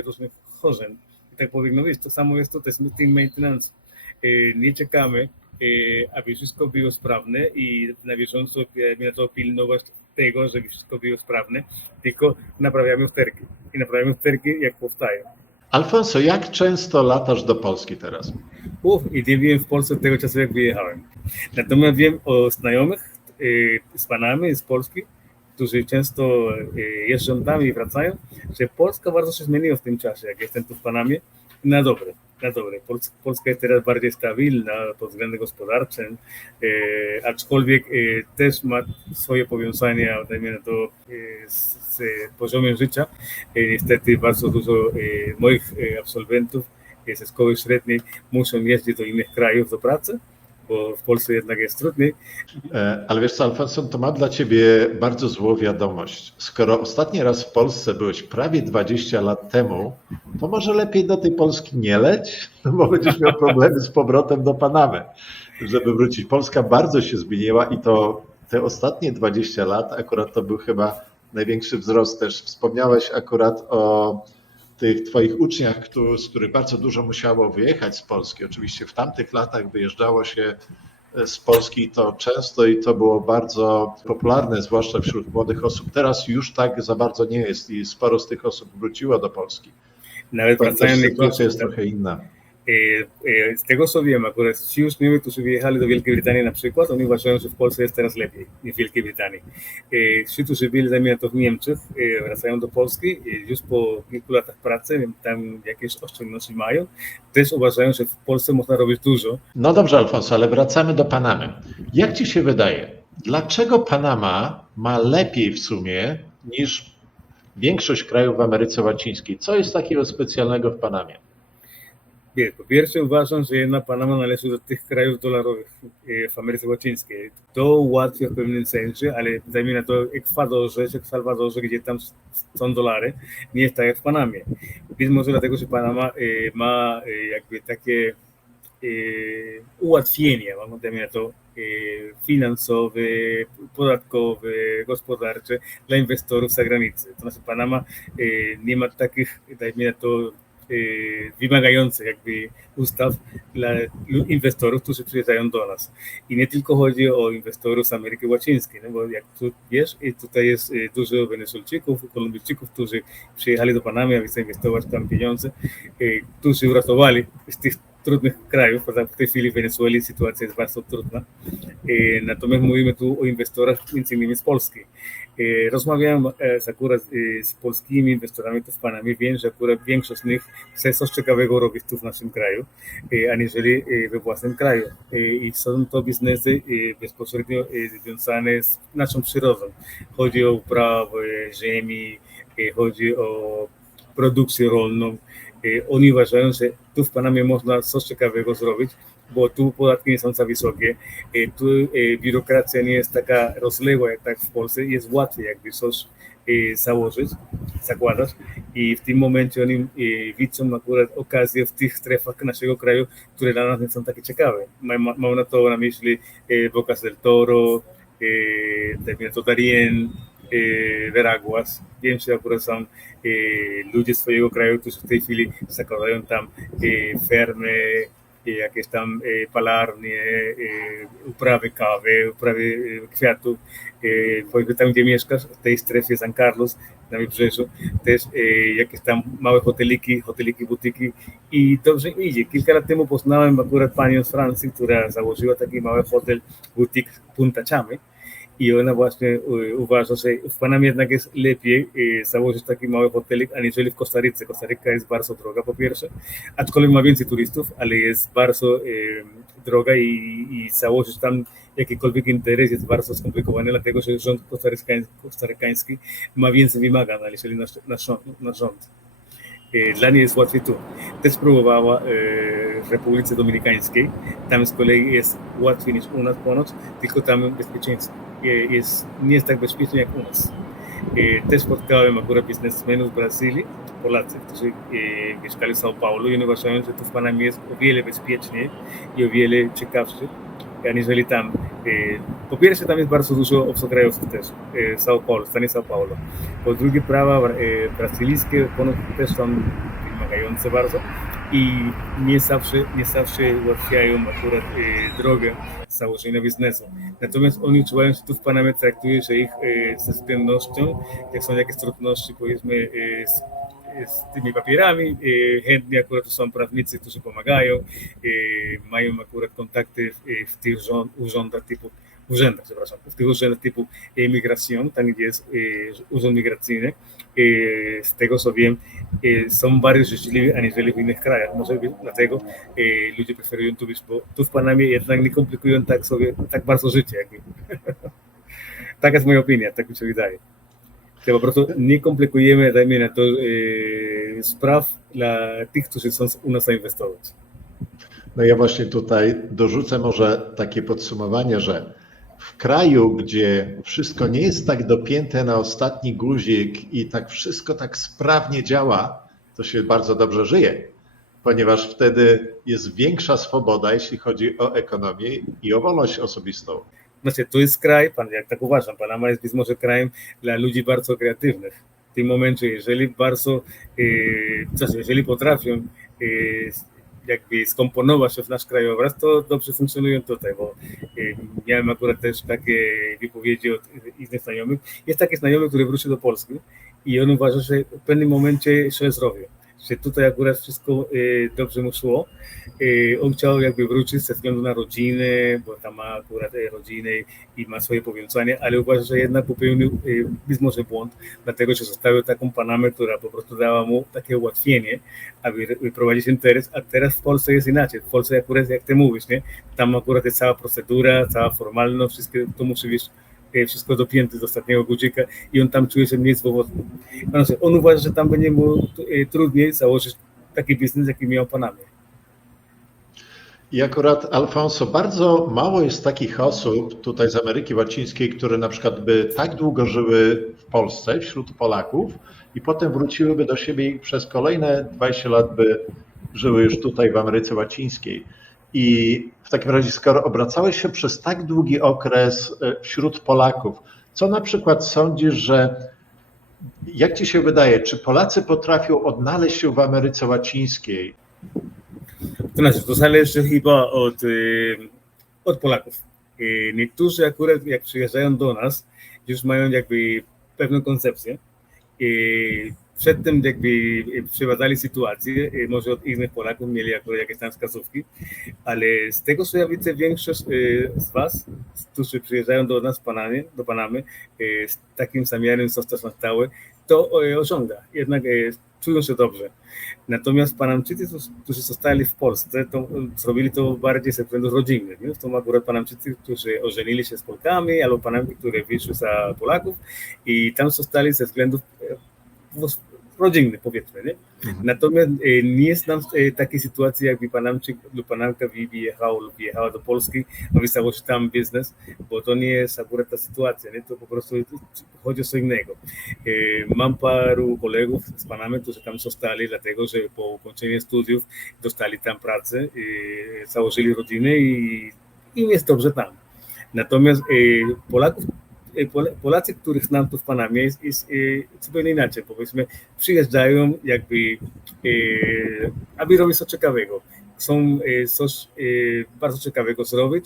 różnym schorzeń. I tak powinno być. To samo jest to jest team maintenance. Nie czekamy, aby wszystko było sprawne i na bieżąco na to pilnować tego, żeby wszystko było sprawne, tylko naprawiamy usterki. I naprawiamy usterki, jak powstają. Alfonso, jak często latasz do Polski teraz? I nie byłem w Polsce od tego czasu, jak wyjechałem. Natomiast wiem o znajomych z Panamy, z Polski, którzy często jeżdżą tam i wracają, że Polska bardzo się zmieniła w tym czasie, jak jestem tu w Panamie, na dobre. Polska jest teraz bardziej stabilna pod względem gospodarczym, aczkolwiek też ma swoje powiązania dajmy na to, z poziomem życia. Niestety bardzo dużo moich absolwentów ze szkoły średniej muszą jeździć do innych krajów do pracy, bo w Polsce jednak jest trudniej. Ale wiesz co, Alfonso, to mam dla ciebie bardzo złą wiadomość. Skoro ostatni raz w Polsce byłeś prawie 20 lat temu, to może lepiej do tej Polski nie leć, no bo będziesz miał problemy z powrotem do Panamy, żeby wrócić. Polska bardzo się zmieniła i to te ostatnie 20 lat akurat to był chyba największy wzrost też. Wspomniałeś akurat o tych twoich uczniach, z których bardzo dużo musiało wyjechać z Polski. Oczywiście w tamtych latach wyjeżdżało się z Polski to często i to było bardzo popularne, zwłaszcza wśród młodych osób. Teraz już tak za bardzo nie jest i sporo z tych osób wróciło do Polski. Nawet wracają sytuacja jest trochę inna. Z tego co wiem, akurat ci już uczniowie, którzy wyjechali do Wielkiej Brytanii na przykład, oni uważają, że w Polsce jest teraz lepiej niż w Wielkiej Brytanii. Ci, którzy byli zamiast to w Niemczech, wracają do Polski już po kilku latach pracy, tam jakieś oszczędności mają, też uważają, że w Polsce można robić dużo. No dobrze, Alfonso, ale wracamy do Panamy. Jak ci się wydaje, dlaczego Panama ma lepiej w sumie niż większość krajów w Ameryce Łacińskiej? Co jest takiego specjalnego w Panamie? Po pierwsze uważam, że jedna Panama należy do tych krajów dolarowych w Ameryce Łacińskiej. To ułatwia w pewnym sensie, ale dajmy na to Ekwadorze czy w Salwadorze, gdzie tam są dolary, nie jest tak jak w Panamie. Być może dlatego, że Panama ma jakby takie ułatwienia, dajmy na to finansowe, podatkowe, gospodarcze dla inwestorów z zagranicy. To znaczy Panama nie ma takich, dajmy na to, wymagających jakby ustaw dla inwestorów, którzy przyjeżdżają do nas. I nie tylko chodzi o inwestorów z Ameryki Łacińskiej, no bo jak tu wiesz, tutaj jest dużo Wenezuelczyków, Kolumbijczyków, którzy przyjechali do Panamy, aby zainwestować tam pieniądze, którzy uratowali z tych trudnych krajów, w tej chwili w Wenezueli sytuacja jest bardzo trudna. Natomiast mówimy tu o inwestorach między innymi z Polski. Rozmawiałem akurat z polskimi inwestorami tu w Panamie, wiem, że akurat większość z nich chce coś ciekawego robić tu w naszym kraju, aniżeli we własnym kraju. I są to biznesy bezpośrednio związane z naszą przyrodą. Chodzi o uprawę ziemi, chodzi o produkcję rolną. Oni uważają, że tu w Panamie można coś ciekawego zrobić, bo tu podatki nie są za wysokie, tu biurokracja nie jest taka rozległa jak tak w Polsce, jest łatwiej jakby coś założyć, zakładać i w tym momencie oni widzą akurat okazję w tych strefach naszego kraju, które dla nas nie są takie ciekawe. Mam na to na myśli Bocas del Toro, Darien, Veraguas. Wiem, że akurat są ludzie swojego kraju, którzy w tej chwili zakładają tam fermy, jakieś tam palarnie, uprawy kawy, uprawy kwiatów. Powiedzmy tam, gdzie mieszkasz, w tej strefie San Carlos, na wybrzeżu, też jakieś tam małe hoteliki, butyki i dobrze idzie. Kilka lat temu poznałem akurat panią z Francji, która założyła taki mały hotel, butik Punta Chamy i ona właśnie uważa, że w Panamie jednak jest lepiej założyć taki mały hotelik, aniżeli w Kostaryce. Kostaryka jest bardzo droga po pierwsze, aczkolwiek ma więcej turystów, ale jest bardzo droga i założyć tam jakikolwiek interes jest bardzo skomplikowane, dlatego że rząd kostarykański ma więcej wymagań, aniżeli nasz rząd. Dla niej jest łatwiej tu. Też próbowała w Republice Dominikańskiej, tam z kolei jest łatwiej niż u nas ponoć, tylko tam bezpieczeństwo nie jest tak bezpiecznie jak u nas. Też spotkałem akurat biznesmenów z Brazylii, Polacy, którzy mieszkali w São Paulo i oni uważają, że tu w Panamie jest o wiele bezpieczniej i o wiele ciekawsze, aniżeli tam. Po pierwsze, tam jest bardzo dużo obcokrajowców też w stanie São Paulo. Po drugie, prawa brazylijskie też są wymagające bardzo i nie zawsze ułatwiają akurat drogę założenia biznesu. Natomiast oni czują, że tu w Panamie traktuje, że ich ze względnością, jak są jakieś trudności, powiedzmy, z tymi papierami, chętnie akurat to są prawnicy, którzy pomagają, mają akurat kontakty w tych urzędach typu imigracji, tam gdzie jest urząd migracyjny. Z tego co wiem, są bardziej życzliwi aniżeli w innych krajach. Może dlatego ludzie preferują tu być, bo tu w Panamie jednak nie komplikują tak bardzo życie. Taka jest moja opinia, tak mi się wydaje. Po prostu nie komplikujemy, dajmy na to, spraw dla tych, którzy chcą u nas zainwestować. No ja właśnie tutaj dorzucę może takie podsumowanie, że w kraju, gdzie wszystko nie jest tak dopięte na ostatni guzik i tak wszystko tak sprawnie działa, to się bardzo dobrze żyje, ponieważ wtedy jest większa swoboda, jeśli chodzi o ekonomię i o wolność osobistą. Znaczy, to jest kraj, jak tak uważam, Panama jest być może krajem dla ludzi bardzo kreatywnych. W tym momencie, jeżeli potrafią jakby skomponować się w nasz krajobraz, to dobrze funkcjonują tutaj, bo miałem akurat też takie wypowiedzi od innych znajomych. Jest taki znajomy, który wrócił do Polski i on uważa, że w pewnym momencie się zrobił, że tutaj akurat wszystko dobrze mu szło. On chciał jakby wrócić ze względu na rodzinę, bo tam ma akurat rodzinę i ma swoje powiązanie, ale uważa, że jednak popełnił być może błąd, dlatego że zostawił taką Panamę, która po prostu dała mu takie ułatwienie, aby prowadzić interes, a teraz w Polsce jest inaczej. W Polsce akurat, jak ty mówisz, nie? Tam akurat jest cała procedura, cała formalność, to musi być wszystko dopięte z ostatniego guzika i on tam czuje się mniej swobodny. On uważa, że tam będzie mu trudniej założyć taki biznes, jaki miał w Panamie. I akurat, Alfonso, bardzo mało jest takich osób tutaj z Ameryki Łacińskiej, które na przykład by tak długo żyły w Polsce wśród Polaków i potem wróciłyby do siebie i przez kolejne 20 lat by żyły już tutaj w Ameryce Łacińskiej. I w takim razie, skoro obracałeś się przez tak długi okres wśród Polaków, co na przykład sądzisz, jak ci się wydaje, czy Polacy potrafią odnaleźć się w Ameryce Łacińskiej? To zależy chyba od Polaków. Niektórzy akurat jak przyjeżdżają do nas, już mają jakby pewną koncepcję. Przedtem jakby przebadali sytuację, może od innych Polaków mieli akurat jakieś tam wskazówki, ale z tego co ja widzę, większość z was, którzy przyjeżdżają do nas do Panamy z takim zamiarem zostać na stałe, to osiąga. Jednak czują się dobrze. Natomiast Panamczycy, którzy zostali w Polsce, to zrobili to bardziej ze względów rodzinnych. Nie? To akurat Panamczycy, którzy ożenili się z Polkami, albo Panamki, które wyszły za Polaków i tam zostali ze względów rodzinnych, powiedzmy. Nie? Natomiast nie jest nam takiej sytuacji, jakby Panamczyk lub Panamka wyjechała do Polski, aby założyć tam biznes, bo to nie jest akurat ta sytuacja, nie? To po prostu chodzi o co innego. Mam paru kolegów z Panamy, którzy tam zostali, dlatego że po ukończeniu studiów dostali tam pracę, założyli rodziny i jest dobrze tam. Natomiast Polacy, których znam tu w Panamie, jest zupełnie inaczej. Powiedzmy, przyjeżdżają jakby, aby robić coś ciekawego. Chcą coś bardzo ciekawego zrobić,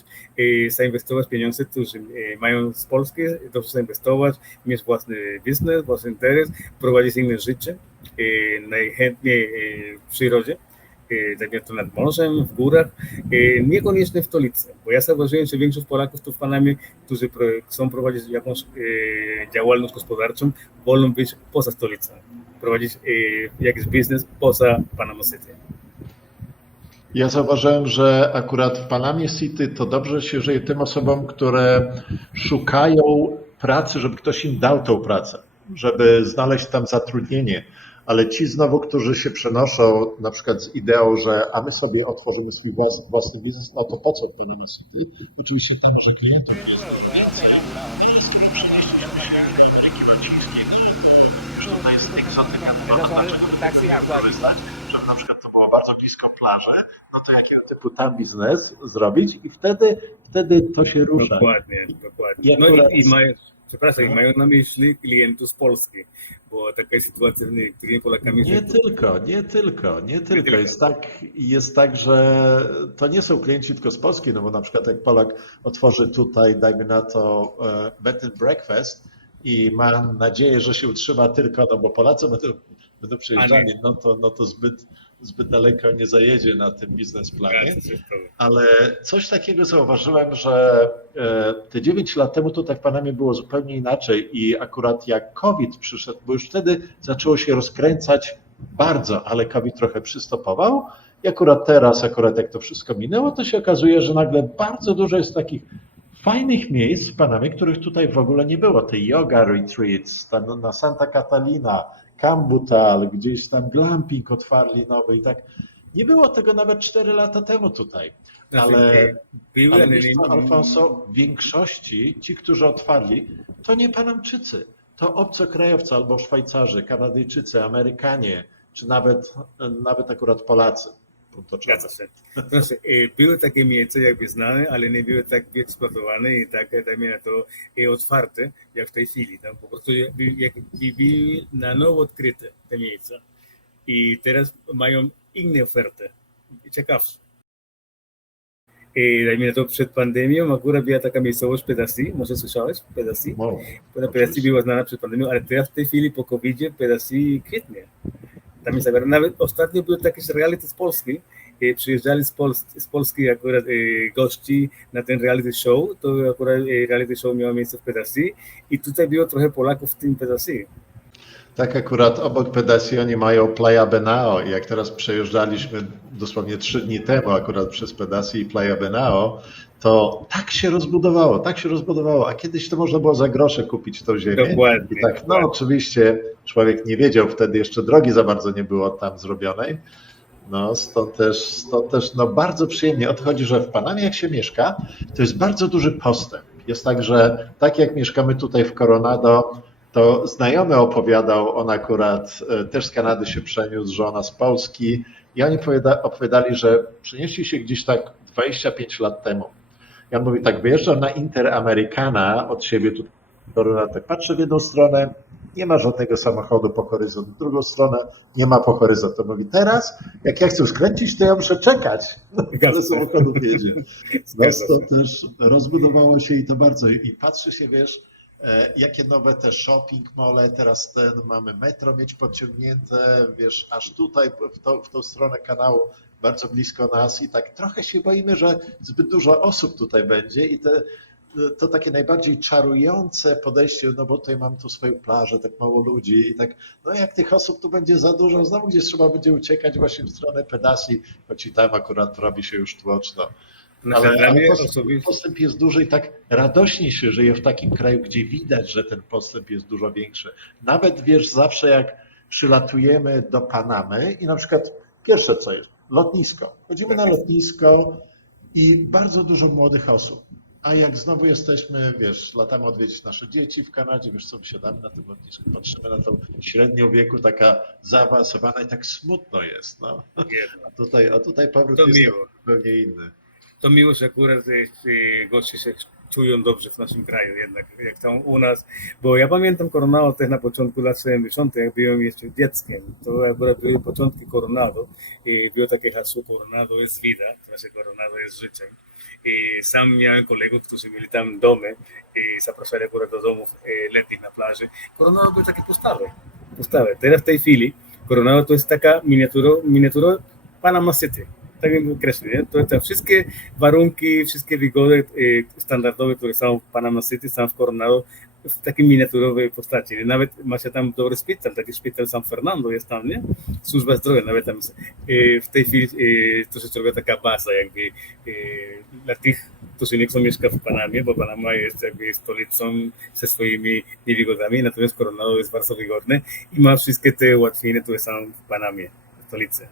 zainwestować pieniądze, którzy mają z Polski, dobrze zainwestować, mieć własny biznes, własny interes, prowadzić inne życie, najchętniej w przyrodzie. tak to nad morzem, w górach, niekoniecznie w stolicy, bo ja zauważyłem, że większość Polaków tu w Panamie, którzy chcą prowadzić jakąś działalność gospodarczą, wolą być poza stolicą, prowadzić jakiś biznes poza Panama City. Ja zauważyłem, że akurat w Panamie City to dobrze się żyje tym osobom, które szukają pracy, żeby ktoś im dał tą pracę, żeby znaleźć tam zatrudnienie. Ale ci znowu, którzy się przenoszą na przykład z ideą, że a my sobie otworzymy swój własny biznes, no to po co w Panama City? Oczywiście tam może klientów jest dużo więcej, no ale skoro przenieśliśmy się już do Ameryki Łacińskiej, no to już tutaj jest egzotyka, a dlaczego by tego nie wykorzystać, żeby na przykład to było bardzo blisko plaży, no to jakiego typu tam biznes zrobić i wtedy to się rusza. Dokładnie. I mają na myśli klientów z Polski, bo taka sytuacja z niektórymi Polakami... Nie tylko. Jest tak, że to nie są klienci tylko z Polski, no bo na przykład jak Polak otworzy tutaj, dajmy na to, bed and breakfast i ma nadzieję, że się utrzyma tylko, no bo Polacy będą przyjeżdżali, no to zbyt daleko nie zajedzie na tym biznesplanie, ale coś takiego zauważyłem, że te 9 lat temu tutaj w Panamie było zupełnie inaczej i akurat jak COVID przyszedł, bo już wtedy zaczęło się rozkręcać bardzo, ale COVID trochę przystopował i akurat teraz, jak to wszystko minęło, to się okazuje, że nagle bardzo dużo jest takich fajnych miejsc w Panamie, których tutaj w ogóle nie było. Te yoga retreats, tam na Santa Catalina, Cambutal, gdzieś tam glamping otwarli nowy i tak. Nie było tego nawet 4 lata temu tutaj. Ale wiesz co, Alfonso, w większości ci, którzy otwarli, to nie Panamczycy, to obcokrajowcy albo Szwajcarzy, Kanadyjczycy, Amerykanie, czy nawet akurat Polacy. Zgadza się. Znaczy, były takie miejsca jakby znane, ale nie były tak wyeksploatowane i tak dajmy na to otwarte jak w tej chwili. Tam po prostu były na nowo odkryte te miejsca i teraz mają inne oferty, ciekawsze. Dajmy na to przed pandemią akurat była taka miejscowość Pedasí, może słyszałeś? Pedasí? Wow, Pedasí była znana przed pandemią, ale teraz w tej chwili po COVID-zie Pedasí kwitnie. Tam jest nawet ostatnio był taki reality z Polski, przyjeżdżali z Polski akurat gości na ten reality show, to akurat reality show miało miejsce w Pedasí i tutaj było trochę Polaków w tym Pedasí. Tak, akurat obok Pedasí oni mają Playa Benao i jak teraz przejeżdżaliśmy dosłownie 3 dni temu akurat przez Pedasí i Playa Benao, to tak się rozbudowało, a kiedyś to można było za grosze kupić tą ziemię. Dokładnie. I tak, no oczywiście człowiek nie wiedział wtedy, jeszcze drogi za bardzo nie było tam zrobionej, no stąd też no bardzo przyjemnie odchodzi, że w Panamie jak się mieszka, to jest bardzo duży postęp. Jest tak, że tak jak mieszkamy tutaj w Coronado, to znajomy opowiadał, on akurat też z Kanady się przeniósł, żona z Polski i oni opowiadali, że przenieśli się gdzieś tak 25 lat temu. Ja mówię tak, wyjeżdżam na Interamericana od siebie tutaj, tak patrzę w jedną stronę, nie ma żadnego samochodu po horyzont, w drugą stronę nie ma po horyzont. To mówi teraz, jak ja chcę skręcić, to ja muszę czekać, ile samochodów jedzie. No to też rozbudowało się i to bardzo. I patrzy się, wiesz, jakie nowe te shopping mole, teraz mamy metro mieć podciągnięte, wiesz, aż tutaj w tą stronę kanału, bardzo blisko nas i tak trochę się boimy, że zbyt dużo osób tutaj będzie i to takie najbardziej czarujące podejście, no bo tutaj mamy tu swoją plażę, tak mało ludzi i tak, no jak tych osób tu będzie za dużo, znowu gdzieś trzeba będzie uciekać właśnie w stronę Pedasí, choć i tam akurat robi się już tłoczno. Ale postęp jest duży i tak radośnie się żyje w takim kraju, gdzie widać, że ten postęp jest dużo większy. Nawet wiesz, zawsze jak przylatujemy do Panamy i na przykład pierwsze co jest, lotnisko. Chodzimy na lotnisko i bardzo dużo młodych osób. A jak znowu jesteśmy, wiesz, latamy odwiedzić nasze dzieci w Kanadzie, wiesz co, wysiadamy na tym lotnisku, patrzymy na tą średnią wieku, taka zaawansowana i tak smutno jest, no. A tutaj powrót jest zupełnie inny. To miło, że akurat goście się czują dobrze w naszym kraju jednak, jak tam u nas, bo ja pamiętam Coronado też na początku lat 70., jak byłem jeszcze dzieckiem, to akurat były początki Coronado i było takie hasło Coronado jest vida, to znaczy Coronado jest życiem. I sam miałem kolegów, którzy mieli tam domy i zapraszali akurat do domów letnich na plaży. Coronado były takie pustawe. Teraz w tej chwili Coronado to jest taka miniatura Panama City. Tak bym określił, nie? To te wszystkie warunki, wszystkie wygody standardowe, które są w Panama City, są w Coronado w takiej miniaturowej postaci. Nawet ma się tam dobry szpital, taki szpital San Fernando jest tam, nie? Służba zdrowia, nawet tam w tej chwili troszeczkę robi taka baza jakby dla tych, którzy nie chcą mieszkać w Panamie, bo Panama jest jakby stolicą ze swoimi niewygodami, natomiast Coronado jest bardzo wygodne i ma wszystkie te ułatwienia, które są w Panamie, w stolicy.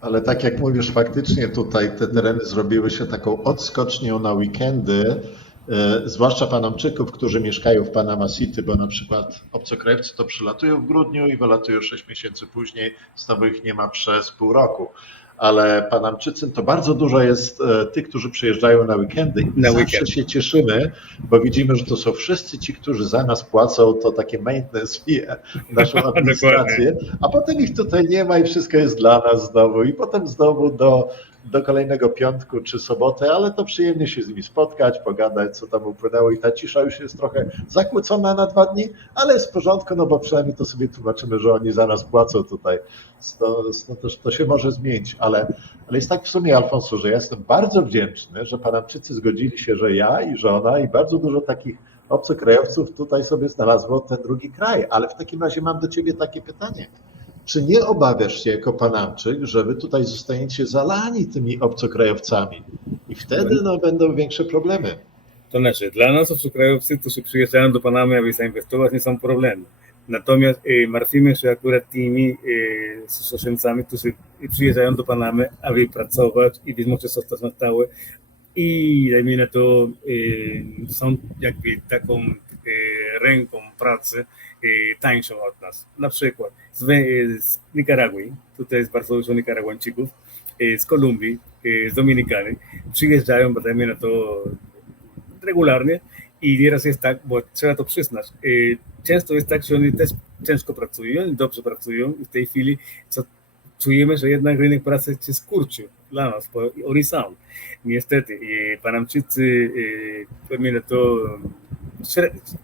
Ale tak jak mówisz, faktycznie tutaj te tereny zrobiły się taką odskocznią na weekendy, zwłaszcza Panamczyków, którzy mieszkają w Panama City, bo na przykład obcokrajowcy to przylatują w grudniu i wylatują 6 miesięcy później, znowu ich nie ma przez pół roku. Ale Panamczycy to bardzo dużo jest tych, którzy przyjeżdżają na weekendy i zawsze się cieszymy, bo widzimy, że to są wszyscy ci, którzy za nas płacą to takie maintenance fee, naszą administrację, a potem ich tutaj nie ma i wszystko jest dla nas znowu i potem znowu do kolejnego piątku czy soboty, ale to przyjemnie się z nimi spotkać, pogadać, co tam upłynęło i ta cisza już jest trochę zakłócona na 2 dni, ale jest w porządku, no bo przynajmniej to sobie tłumaczymy, że oni za nas płacą tutaj. To się może zmienić, ale jest tak w sumie, Alfonso, że ja jestem bardzo wdzięczny, że Panamczycy zgodzili się, że ja i żona i bardzo dużo takich obcokrajowców tutaj sobie znalazło ten drugi kraj, ale w takim razie mam do ciebie takie pytanie. Czy nie obawiasz się jako Panamczyk, że wy tutaj zostaniecie zalani tymi obcokrajowcami i wtedy będą większe problemy? To znaczy, dla nas obcokrajowcy, którzy przyjeżdżają do Panamy, aby zainwestować, nie są problemy. Natomiast martwimy się akurat tymi cudzoziemcami, którzy przyjeżdżają do Panamy, aby pracować i być może zostać na stałe. I dajmy na to, są jakby taką ręką pracy tańszą od nas. Na przykład z Nikaragui, tutaj jest bardzo dużo Nikaraguańczyków, z Kolumbii, z Dominikany, przyjeżdżają, dajmy na to regularnie i nieraz jest tak, bo trzeba to przyznać, często jest tak, że oni też ciężko pracują, dobrze pracują i w tej chwili czujemy, że jednak rynek pracy się skurczył dla nas, bo oni są. Niestety, Panamczycy, pewnie to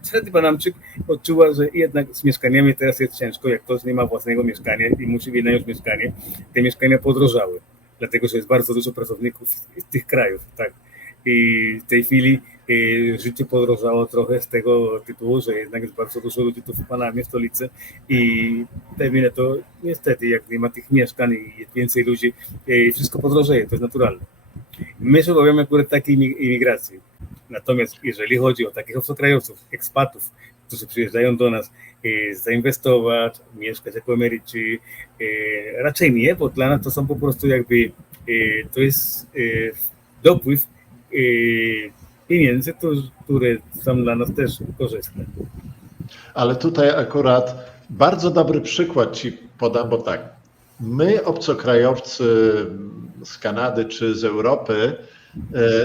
średni Panamczyk odczuwa, że jednak z mieszkaniami teraz jest ciężko, jak ktoś nie ma własnego mieszkania i musi wynająć mieszkanie, te mieszkania podrożały, dlatego że jest bardzo dużo pracowników z tych krajów, tak. I w tej chwili życie podrożało trochę z tego tytułu, że jednak jest bardzo dużo ludzi tu w Panamie, w stolicy i pewnie to niestety, jak nie ma tych mieszkań i jest więcej ludzi, wszystko podrożeje, to jest naturalne. My się obawiamy akurat takiej imigracji. Natomiast jeżeli chodzi o takich obcokrajowców, ekspatów, którzy przyjeżdżają do nas zainwestować, mieszkać jako emeryci, raczej nie, bo dla nas to są po prostu jakby, to jest dopływ pieniędzy, które są dla nas też korzystne. Ale tutaj akurat bardzo dobry przykład ci podam, bo tak, my obcokrajowcy z Kanady czy z Europy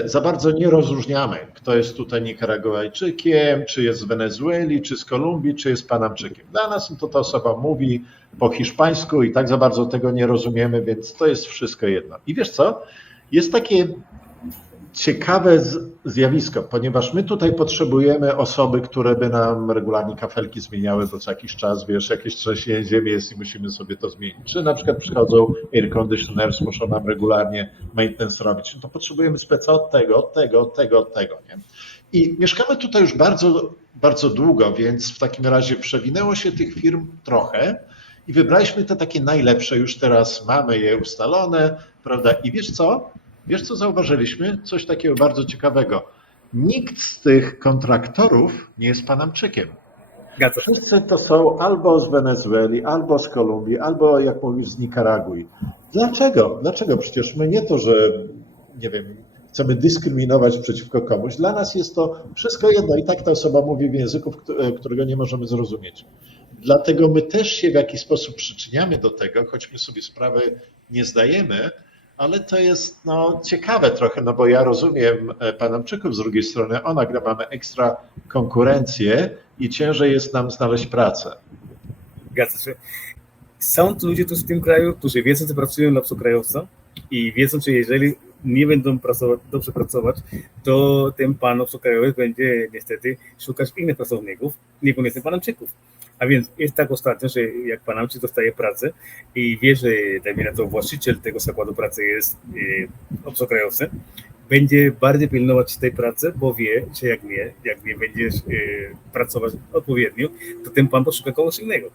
za bardzo nie rozróżniamy, kto jest tutaj Nikaraguajczykiem, czy jest z Wenezueli, czy z Kolumbii, czy jest Panamczykiem. Dla nas to ta osoba mówi po hiszpańsku i tak za bardzo tego nie rozumiemy, więc to jest wszystko jedno. I wiesz co? Jest takie ciekawe zjawisko, ponieważ my tutaj potrzebujemy osoby, które by nam regularnie kafelki zmieniały, bo co jakiś czas, wiesz, jakieś trzęsienie ziemi jest i musimy sobie to zmienić. Czy na przykład przychodzą air conditioners, muszą nam regularnie maintenance robić. No to potrzebujemy speca od tego, nie? I mieszkamy tutaj już bardzo, bardzo długo, więc w takim razie przewinęło się tych firm trochę i wybraliśmy te takie najlepsze, już teraz mamy je ustalone, prawda? I wiesz co? Wiesz, co zauważyliśmy? Coś takiego bardzo ciekawego. Nikt z tych kontraktorów nie jest Panamczykiem. Wszyscy to są albo z Wenezueli, albo z Kolumbii, albo, jak mówisz, z Nikaragui. Dlaczego? Dlaczego? Przecież my nie to, że, nie wiem, chcemy dyskryminować przeciwko komuś. Dla nas jest to wszystko jedno i tak ta osoba mówi w języku, którego nie możemy zrozumieć. Dlatego my też się w jakiś sposób przyczyniamy do tego, choć my sobie sprawy nie zdajemy, ale to jest ciekawe trochę, bo ja rozumiem Panamczyków z drugiej strony, nagle mamy ekstra konkurencję i ciężej jest nam znaleźć pracę. Zgadza się. Są ludzie tu w tym kraju, którzy wiedzą, że pracują dla obcokrajowca i wiedzą, że jeżeli nie będą dobrze pracować, to ten pan obcokrajowiec będzie niestety szukać innych pracowników, niekoniecznie Panamczyków. A więc jest tak ostatnio, że jak Panamczyk dostaje pracę i wie, że dajmy na to właściciel tego zakładu pracy jest obcokrajowcem, będzie bardziej pilnować tej pracy, bo wie, że jak nie będziesz pracować odpowiednio, to ten pan poszuka kogoś innego.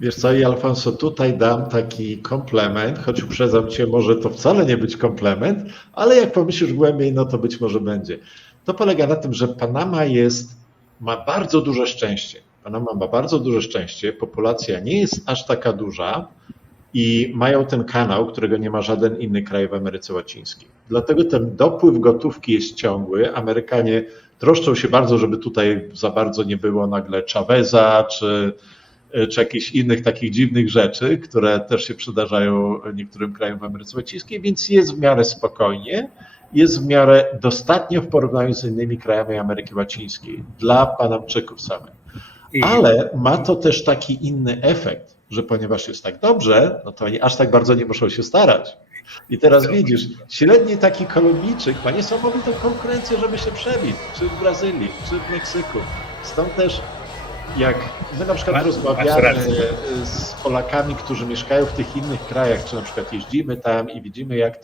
Wiesz co, i Alfonso, tutaj dam taki komplement, choć uprzedzam cię, może to wcale nie być komplement, ale jak pomyślisz głębiej, no to być może będzie. To polega na tym, że Panama ma bardzo duże szczęście. Panama ma bardzo duże szczęście, populacja nie jest aż taka duża i mają ten kanał, którego nie ma żaden inny kraj w Ameryce Łacińskiej. Dlatego ten dopływ gotówki jest ciągły. Amerykanie troszczą się bardzo, żeby tutaj za bardzo nie było nagle Chaveza czy jakichś innych takich dziwnych rzeczy, które też się przydarzają niektórym krajom w Ameryce Łacińskiej, więc jest w miarę spokojnie, jest w miarę dostatnio w porównaniu z innymi krajami Ameryki Łacińskiej dla Panamczyków samych. Ale ma to też taki inny efekt, że ponieważ jest tak dobrze, no to oni aż tak bardzo nie muszą się starać. I teraz widzisz, średni taki Kolumbijczyk ma niesamowitą konkurencję, żeby się przebić, czy w Brazylii, czy w Meksyku. Stąd też jak my na przykład rozmawiamy z Polakami, którzy mieszkają w tych innych krajach, czy na przykład jeździmy tam i widzimy jak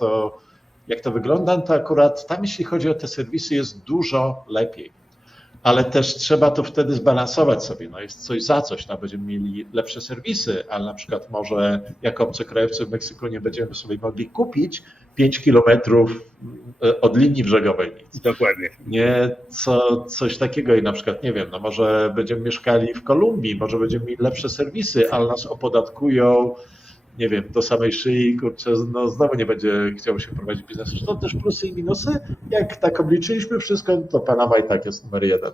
to wygląda, to akurat tam jeśli chodzi o te serwisy jest dużo lepiej. Ale też trzeba to wtedy zbalansować sobie. No jest coś za coś, no będziemy mieli lepsze serwisy, ale na przykład może jako obcokrajowcy w Meksyku nie będziemy sobie mogli kupić 5 kilometrów od linii brzegowej nic. Dokładnie. Nie coś takiego i na przykład, nie wiem, no może będziemy mieszkali w Kolumbii, może będziemy mieli lepsze serwisy, ale nas opodatkują, nie wiem, do samej szyi, kurczę, no znowu nie będzie chciał się prowadzić biznesu. To też plusy i minusy. Jak tak obliczyliśmy wszystko, to Panama i tak jest numer 1.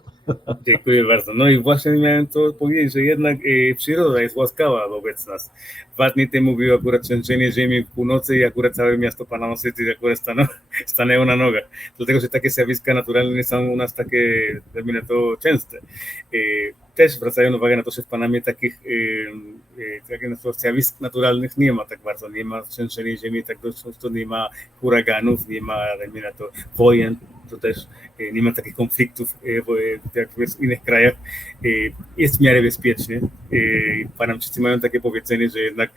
Dziękuję bardzo. No i właśnie miałem to powiedzieć, że jednak przyroda jest łaskawa wobec nas. 2 dni temu było akurat trzęsienie ziemi w północy i akurat całe miasto Panama City akurat stanęło na nogach. Dlatego, że takie zjawiska naturalne nie są u nas takie, dajmy to częste. Też zwracają uwagę na to, że w Panamie takich zjawisk naturalnych nie ma tak bardzo. Nie ma trzęsienia ziemi tak często, nie ma huraganów, nie ma, dajmy na to, wojen. To też nie ma takich konfliktów jak w innych krajach. Jest w miarę bezpiecznie. Panamczycy mają takie powiedzenie, że jednak,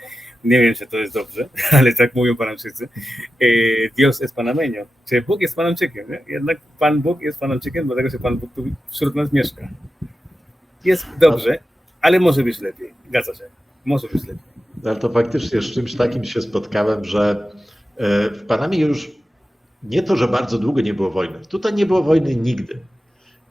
nie wiem, czy to jest dobrze, ale tak mówią Panamczycy, Dios es panameño, czy Bóg jest Panamczykiem. Nie? Jednak Pan Bóg jest Panamczykiem, dlatego że Pan Bóg tu wśród nas mieszka. Jest dobrze, ale może być lepiej. Zgadza się. Może być lepiej. Ale to faktycznie z czymś takim się spotkałem, że w Panamie już nie to, że bardzo długo nie było wojny. Tutaj nie było wojny nigdy.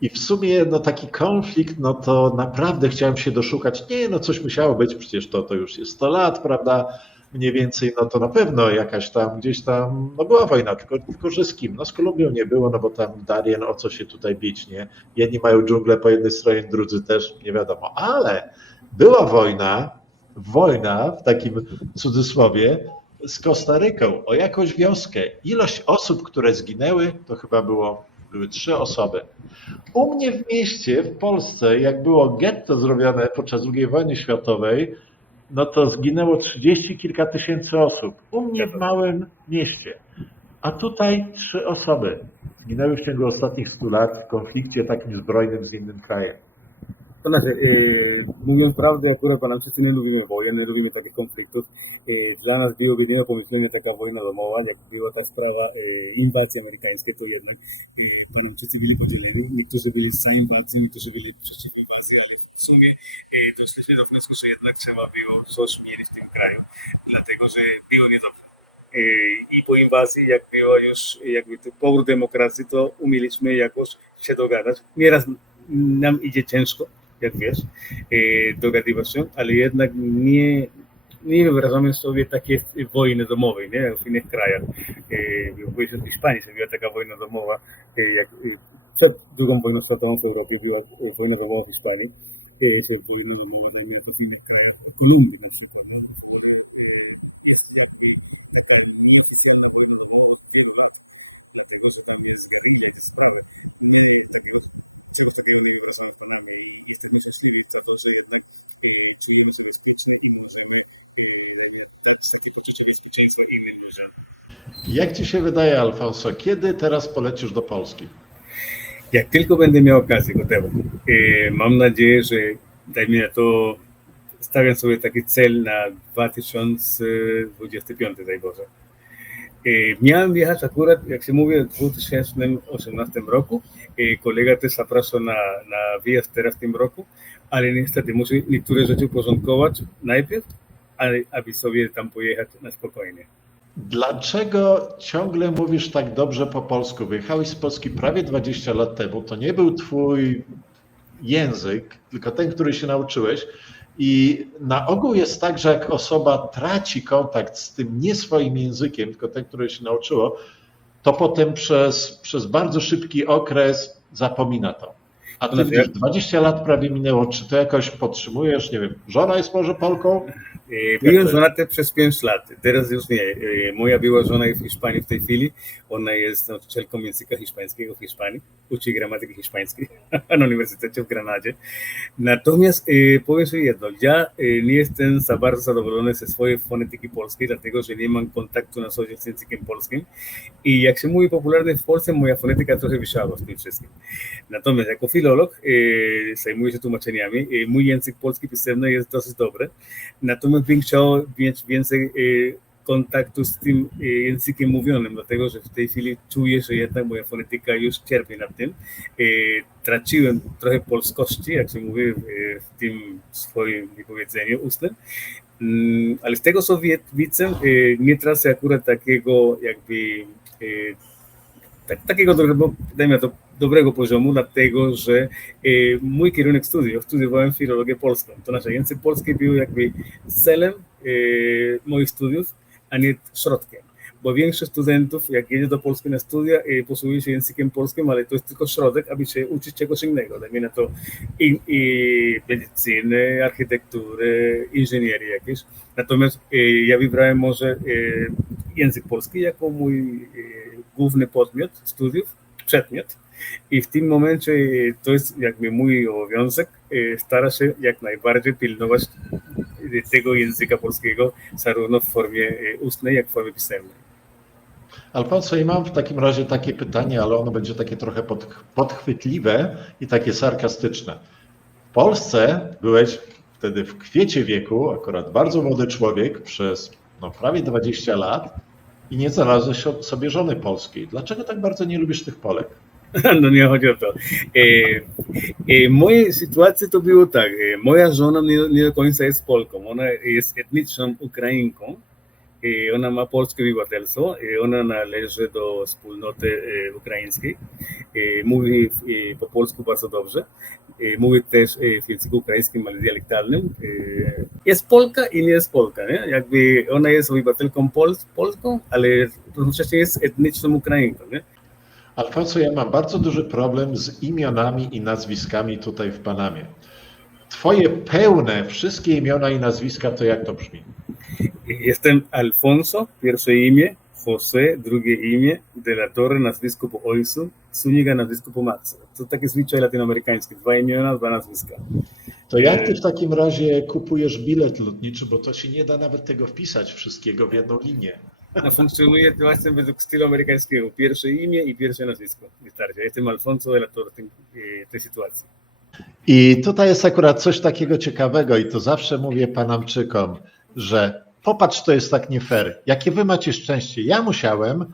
I w sumie no, taki konflikt, no to naprawdę chciałem się doszukać. Nie, no coś musiało być, przecież to już jest 100 lat, prawda? Mniej więcej, no to na pewno jakaś tam, gdzieś tam, no była wojna, tylko że z kim? No z Kolumbią nie było, no bo tam Darien, o co się tutaj bić, nie? Jedni mają dżunglę po jednej stronie, drudzy też, nie wiadomo. Ale była wojna w takim cudzysłowie, z Kostaryką o jakąś wioskę. Ilość osób, które zginęły, to chyba były 3 osoby. U mnie w mieście, w Polsce, jak było getto zrobione podczas II wojny światowej, no to zginęło 30 kilka tysięcy osób. U mnie w małym mieście. A tutaj 3 osoby zginęły w ciągu ostatnich 100 lat w konflikcie takim zbrojnym z innym krajem. To znaczy, mówiąc prawdę, akurat Panamczycy nie lubimy wojen, nie lubimy takich konfliktów. Dla nas było jedyne pomyślenie taka wojna domowa, jak była ta sprawa inwazji amerykańskiej, to jednak Panamczycy byli podzieleni. Niektórzy byli za inwazją, niektórzy byli przeciw inwazji, ale w sumie doszliśmy do wniosku, że jednak trzeba było coś mieli w tym kraju, dlatego że było niedobrze. I po inwazji, jak było już jakby powrót demokracji, to umieliśmy jakoś się dogadać. Nieraz nam idzie ciężko, jak wiesz, dogadywać się, ale jednak nie wyobrażamy sobie takiej wojny domowej, nie? W innych krajach. W Hiszpanii się była taka wojna domowa, jak przed II wojną światową w Europie była wojna domowa w Hiszpanii, czy wojna domowa, dajmy na to, w innych krajach, Kolumbii na przykład. No, w ogóle jest jakby taka nieoficjalna wojna domowa od wielu lat, dlatego że tam jest guerrilla i te sprawy. My czegoś takiego nie wyobrażamy w Panamie i jesteśmy szczęśliwi za to, że jednak czujemy się bezpiecznie i możemy dać takie poczucie bezpieczeństwa innym ludziom. Jak ci się wydaje, Alfonso, kiedy teraz polecisz do Polski? Jak tylko będę miał okazję, gotowo. Mam nadzieję, że dajmy na to, stawiam sobie taki cel na 2025, daj Boże. Miałem jechać akurat, jak się mówi, w 2018 roku. Kolega też zapraszał na wyjazd teraz w tym roku, ale niestety muszę niektóre rzeczy uporządkować najpierw, aby sobie tam pojechać na spokojnie. Dlaczego ciągle mówisz tak dobrze po polsku? Wyjechałeś z Polski prawie 20 lat temu. To nie był twój język, tylko ten, który się nauczyłeś. I na ogół jest tak, że jak osoba traci kontakt z tym nie swoim językiem, tylko ten, który się nauczyło, to potem przez bardzo szybki okres zapomina to. A ty widzisz, 20 lat prawie minęło. Czy to jakoś podtrzymujesz? Nie wiem, żona jest może Polką? Byłem żonaty przez 5 lat, teraz już nie. Moja była żona jest w Hiszpanii w tej chwili, ona jest nauczycielką języka hiszpańskiego w Hiszpanii, uczy gramatyki hiszpańskiej na Uniwersytecie w Granadzie. Natomiast powiem sobie jedno, ja nie jestem za bardzo zadowolony ze swojej fonetyki polskiej, dlatego że nie mam kontaktu na co dzień z językiem polskim i jak się mówi popularnie w Polsce, moja fonetyka trochę wysiadła z tym wszystkim. Natomiast jako filolog zajmuję się tłumaczeniami, mój język polski pisemny jest dosyć dobry, natomiast bym chciał mieć więcej kontaktu z tym językiem mówionym, dlatego że w tej chwili czuję, że jednak moja fonetyka już cierpi na tym. Traciłem trochę polskości, jak się mówi w tym swoim wypowiedzeniu ustnym, ale z tego co widzę, nie tracę akurat takiego jakby takiego dobrego poziomu, dlatego że mój kierunek studiów, studiowałem filologię polską, to nasze język polski był jakby celem moich studiów, a nie środkiem, bo większość studentów, jak jedzie do Polski na studia, posługuje się językiem polskim, ale to jest tylko środek, aby się uczyć czegoś innego, dajmy na to medycyny, architektury, inżynierii jakieś. Natomiast ja wybrałem może język polski jako mój główny podmiot studiów, przedmiot. I w tym momencie to jest jakby mój obowiązek, stara się jak najbardziej pilnować tego języka polskiego, zarówno w formie ustnej, jak w formie pisemnej. Alfonso, i mam w takim razie takie pytanie, ale ono będzie takie trochę podchwytliwe i takie sarkastyczne. W Polsce byłeś wtedy w kwiecie wieku, akurat bardzo młody człowiek, przez prawie 20 lat i nie znalazłeś sobie żony polskiej. Dlaczego tak bardzo nie lubisz tych Polek? No nie chodzi o to. Mojej sytuacji to było tak. Moja żona nie do końca jest Polką. Ona jest etniczną Ukrainką. Ona ma polskie obywatelstwo. Ona należy do wspólnoty ukraińskiej. Mówi po polsku bardzo dobrze. Mówi też w języku ukraińskim, ale dialektalnym. Jest Polka i nie jest Polka. Nie? Jakby ona jest obywatelką polską, ale równocześnie jest etniczną Ukrainką. Nie? Alfonso, ja mam bardzo duży problem z imionami i nazwiskami tutaj w Panamie. Twoje pełne, wszystkie imiona i nazwiska, to jak to brzmi? Jestem Alfonso, pierwsze imię, José, drugie imię, de la Torre, nazwisko po ojcu, Zuniga, nazwisko po matce. To takie zwyczaj latynoamerykańskie, 2 imiona, 2 nazwiska. To jak ty w takim razie kupujesz bilet lotniczy, bo to się nie da nawet tego wpisać wszystkiego w jedną linię. No, funkcjonuje to właśnie według stylu amerykańskiego. Pierwsze imię i pierwsze nazwisko. Wystarczy. Ja jestem Alfonso de la Torre w tej sytuacji. I tutaj jest akurat coś takiego ciekawego i to zawsze mówię Panamczykom, że popatrz, to jest tak nie fair. Jakie wy macie szczęście. Ja musiałem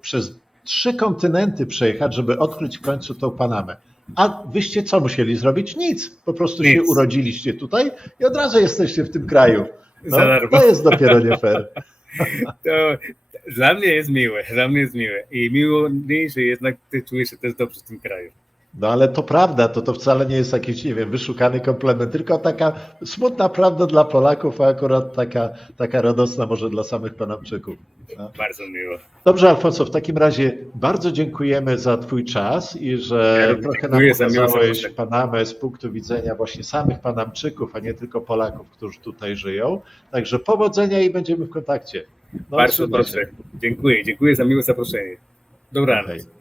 przez 3 kontynenty przejechać, żeby odkryć w końcu tą Panamę. A wyście co musieli zrobić? Nic. Po prostu się urodziliście tutaj i od razu jesteście w tym kraju. No, to jest dopiero nie fair. To dla mnie jest miłe. I miło mi, że jednak ty czujesz się też dobrze w tym kraju. No ale to prawda, to wcale nie jest jakiś, nie wiem, wyszukany komplement, tylko taka smutna prawda dla Polaków, a akurat taka radosna może dla samych Panamczyków. No. Bardzo miło. Dobrze, Alfonso, w takim razie bardzo dziękujemy za twój czas i że trochę nam pokazałeś Panamę z punktu widzenia właśnie samych Panamczyków, a nie tylko Polaków, którzy tutaj żyją. Także powodzenia i będziemy w kontakcie. No, bardzo proszę. Dziękuję za miłe zaproszenie. Dobranoc. Okay.